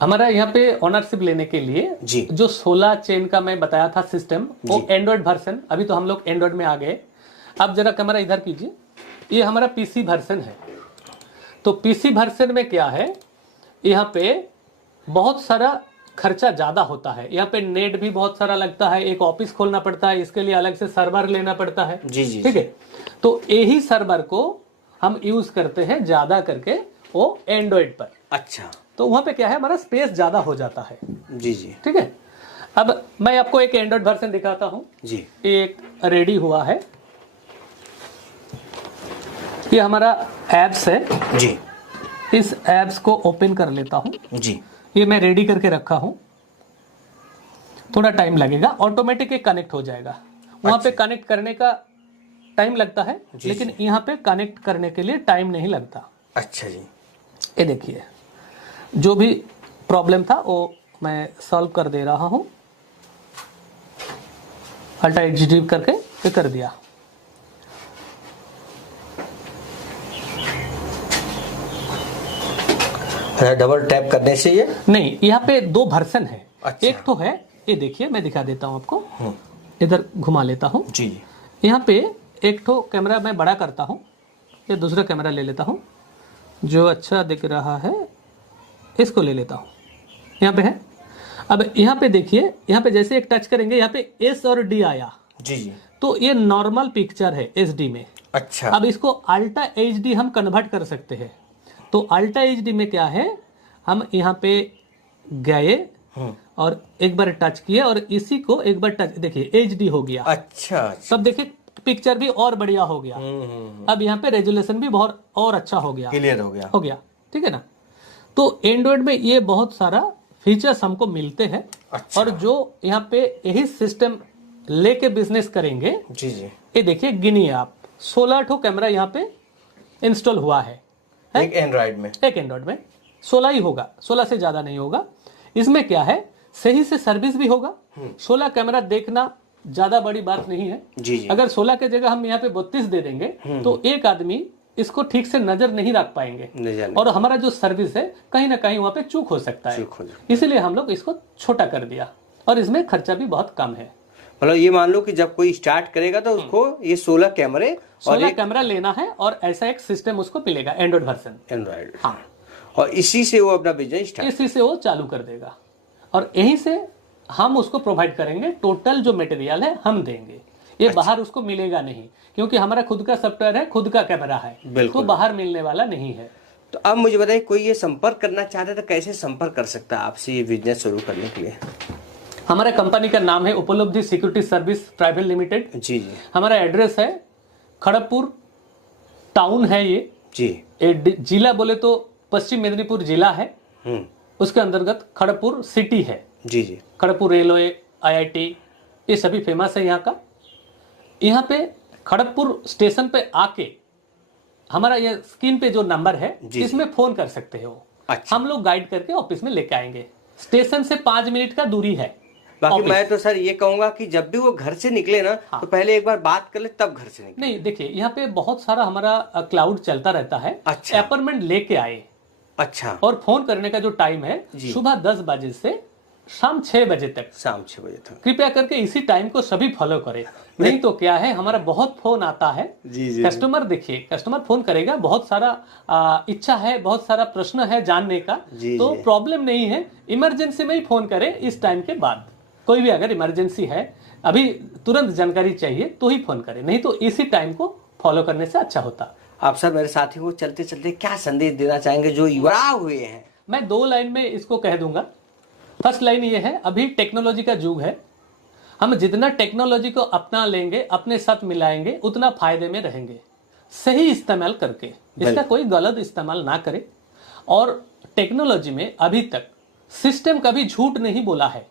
हमारा यहाँ पे ऑनरशिप लेने के लिए जी, जो 16 चेन का मैं बताया था सिस्टम, वो एंड्रॉइड वर्जन, अभी तो हम लोग एंड्रॉइड में आ गए। अब जरा कैमरा इधर कीजिए, ये हमारा पीसी वर्जन है। तो पीसी वर्जन में क्या है, यहाँ पे बहुत सारा खर्चा ज़्यादा होता है। यहाँ पे नेट भी बहुत सारा लगता है, एक ऑफिस खोलना पड़ता है, इसके लिए अलग से सर्वर लेना पड़ता है। जी जी, ठीक है। तो यही सर्वर को हम यूज करते हैं ज़्यादा करके वो एंड्रॉइड पर। अच्छा, तो वहाँ पे क्या है, हमारा स्पेस ज़्यादा हो जाता है। जी जी, ठीक है। अब मैं आपको एक एंड्रॉइड वर्जन दिखाता हूँ जी। एक रेडी हुआ है, ये हमारा एप्स है जी। इस एप्स को ओपन कर लेता हूँ जी। ये मैं रेडी करके रखा हूँ, थोड़ा टाइम लगेगा, ऑटोमेटिक ये कनेक्ट हो जाएगा। वहाँ पे कनेक्ट करने का टाइम लगता है, लेकिन यहाँ पे कनेक्ट करने के लिए टाइम नहीं लगता। अच्छा जी। ये देखिए, जो भी प्रॉब्लम था वो मैं सॉल्व कर दे रहा हूँ। अल्टा एग्जीक्यूट करके ये कर दिया। डबल टैप करने से ये नहीं, यहाँ पे 2 वर्जन है। अच्छा। एक तो है ये देखिए, मैं दिखा देता हूँ आपको, इधर घुमा लेता हूँ। जी यहाँ पे एक ठो कैमरा मैं बड़ा करता हूँ, ये दूसरा कैमरा ले लेता हूँ, जो अच्छा दिख रहा है इसको ले लेता हूँ, यहाँ पे है। अब यहाँ पे देखिए, यहाँ पे जैसे एक टच करेंगे यहाँ पे एस और डी आया, जी जी। तो ये नॉर्मल पिक्चर है एचडी में। अच्छा, अब इसको अल्ट्रा एचडी हम कन्वर्ट कर सकते हैं। तो अल्ट्रा एचडी में क्या है, हम यहाँ पे गए और एक बार टच किए और इसी को एक बार टच, देखिए एचडी हो गया। अच्छा सब देखिए पिक्चर भी और बढ़िया हो गया। अब यहाँ पे रेजोल्यूशन भी बहुत और अच्छा हो गया, क्लियर हो गया। ठीक है ना। तो एंड्रॉइड में ये बहुत सारा फीचर्स हमको मिलते हैं। अच्छा। और जो यहाँ पे यही सिस्टम लेके बिजनेस करेंगे, जी जी। ये देखिए गिनिए आप, 16 ठो कैमरा यहाँ पे इंस्टॉल हुआ है? एक एंड्रॉइड में, एक एंड्रॉइड में 16 ही होगा, 16 से ज्यादा नहीं होगा। इसमें क्या है, सही से सर्विस भी होगा। 16 कैमरा देखना ज्यादा बड़ी बात नहीं है। जी जी। अगर 16 के जगह हम यहाँ पे 32 दे देंगे तो एक आदमी इसको ठीक से नजर नहीं रख पाएंगे और हमारा जो सर्विस है कहीं ना कहीं वहाँ पे चूक हो सकता है। इसीलिए हम लोग इसको छोटा कर दिया और इसमें खर्चा भी बहुत कम है। मतलब ये मान लो कि जब कोई स्टार्ट करेगा तो उसको ये 16 कैमरे और 16 कैमरा लेना है और ऐसा एक सिस्टम उसको मिलेगा, एंड्रॉइड वर्जन। एंड्रॉइड, हाँ। और इसी से वो अपना बिजनेस स्टार्ट, इसी से वो चालू कर देगा और यहीं से हम उसको प्रोवाइड करेंगे। टोटल जो मटेरियल है हम देंगे, ये बाहर उसको मिलेगा नहीं, क्योंकि हमारा खुद का सॉफ्टवेयर है, खुद का कैमरा है, तो बाहर मिलने वाला नहीं है। तो अब मुझे बताइए, कोई ये संपर्क करना चाहता है तो कैसे संपर्क कर सकता है आपसे ये बिजनेस शुरू करने के लिए? हमारे कंपनी का नाम है उपलब्धि सिक्योरिटी सर्विस प्राइवेट लिमिटेड। जी जी। हमारा एड्रेस है खड़गपुर टाउन है ये जी। जिला बोले तो पश्चिम मेदिनीपुर जिला है, उसके अंतर्गत खड़गपुर सिटी है। जी जी। खड़गपुर रेलवे, IIT, ये सभी फेमस है यहाँ का। यहाँ पे खड़गपुर स्टेशन पे आके हमारा ये स्क्रीन पे जो नंबर है इसमें फोन कर सकते हो। अच्छा। हम लोग गाइड करके ऑफिस में लेके आएंगे। स्टेशन से 5 मिनट का दूरी है। बाकी ऑफिस। मैं तो सर ये कहूंगा कि जब भी वो घर से निकले ना, तो पहले एक बार बात कर ले तब घर से निकले। नहीं, देखिए यहाँ पे बहुत सारा हमारा क्लाउड चलता रहता है। अच्छा। अपॉइंटमेंट लेके आए। अच्छा। और फोन करने का जो टाइम है सुबह 10 बजे से शाम 6 बजे तक। शाम 6 बजे तक कृपया करके इसी टाइम को सभी फॉलो करें। नहीं तो क्या है, हमारा बहुत फोन आता है। जी। कस्टमर देखिए, कस्टमर फोन करेगा, बहुत सारा इच्छा है, बहुत सारा प्रश्न है जानने का। तो प्रॉब्लम नहीं है, इमरजेंसी में ही फोन करें। इस टाइम के बाद कोई भी अगर इमरजेंसी है, अभी तुरंत जानकारी चाहिए तो ही फोन करें, नहीं तो इसी टाइम को फॉलो करने से अच्छा होता। आप सर मेरे साथियों को चलते चलते क्या संदेश देना चाहेंगे जो युवा हुए हैं? मैं 2 लाइन में इसको कह दूंगा। फर्स्ट लाइन ये है, अभी टेक्नोलॉजी का युग है। हम जितना टेक्नोलॉजी को अपना लेंगे, अपने साथ मिलाएंगे, उतना फायदे में रहेंगे। सही इस्तेमाल करके, इसका कोई गलत इस्तेमाल ना करें। और टेक्नोलॉजी में अभी तक सिस्टम कभी झूठ नहीं बोला है।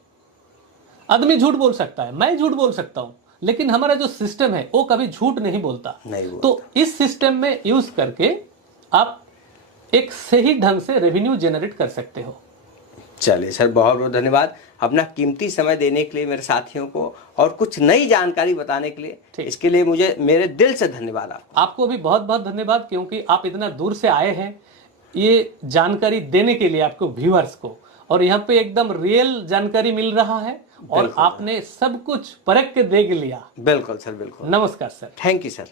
आदमी झूठ बोल सकता है, मैं झूठ बोल सकता हूं, लेकिन हमारा जो सिस्टम है वो कभी झूठ नहीं बोलता। तो इस सिस्टम में यूज करके आप एक सही ढंग से रेवेन्यू जनरेट कर सकते हो। चलिए सर, बहुत बहुत धन्यवाद अपना कीमती समय देने के लिए मेरे साथियों को और कुछ नई जानकारी बताने के लिए। इसके लिए मुझे मेरे दिल से धन्यवाद। आपको भी बहुत बहुत धन्यवाद, क्योंकि आप इतना दूर से आए हैं ये जानकारी देने के लिए आपको व्यूअर्स को, और यहाँ पे एकदम रियल जानकारी मिल रहा है और आपने सब कुछ परख के देख लिया। बिल्कुल सर, बिल्कुल। नमस्कार सर। Thank you sir.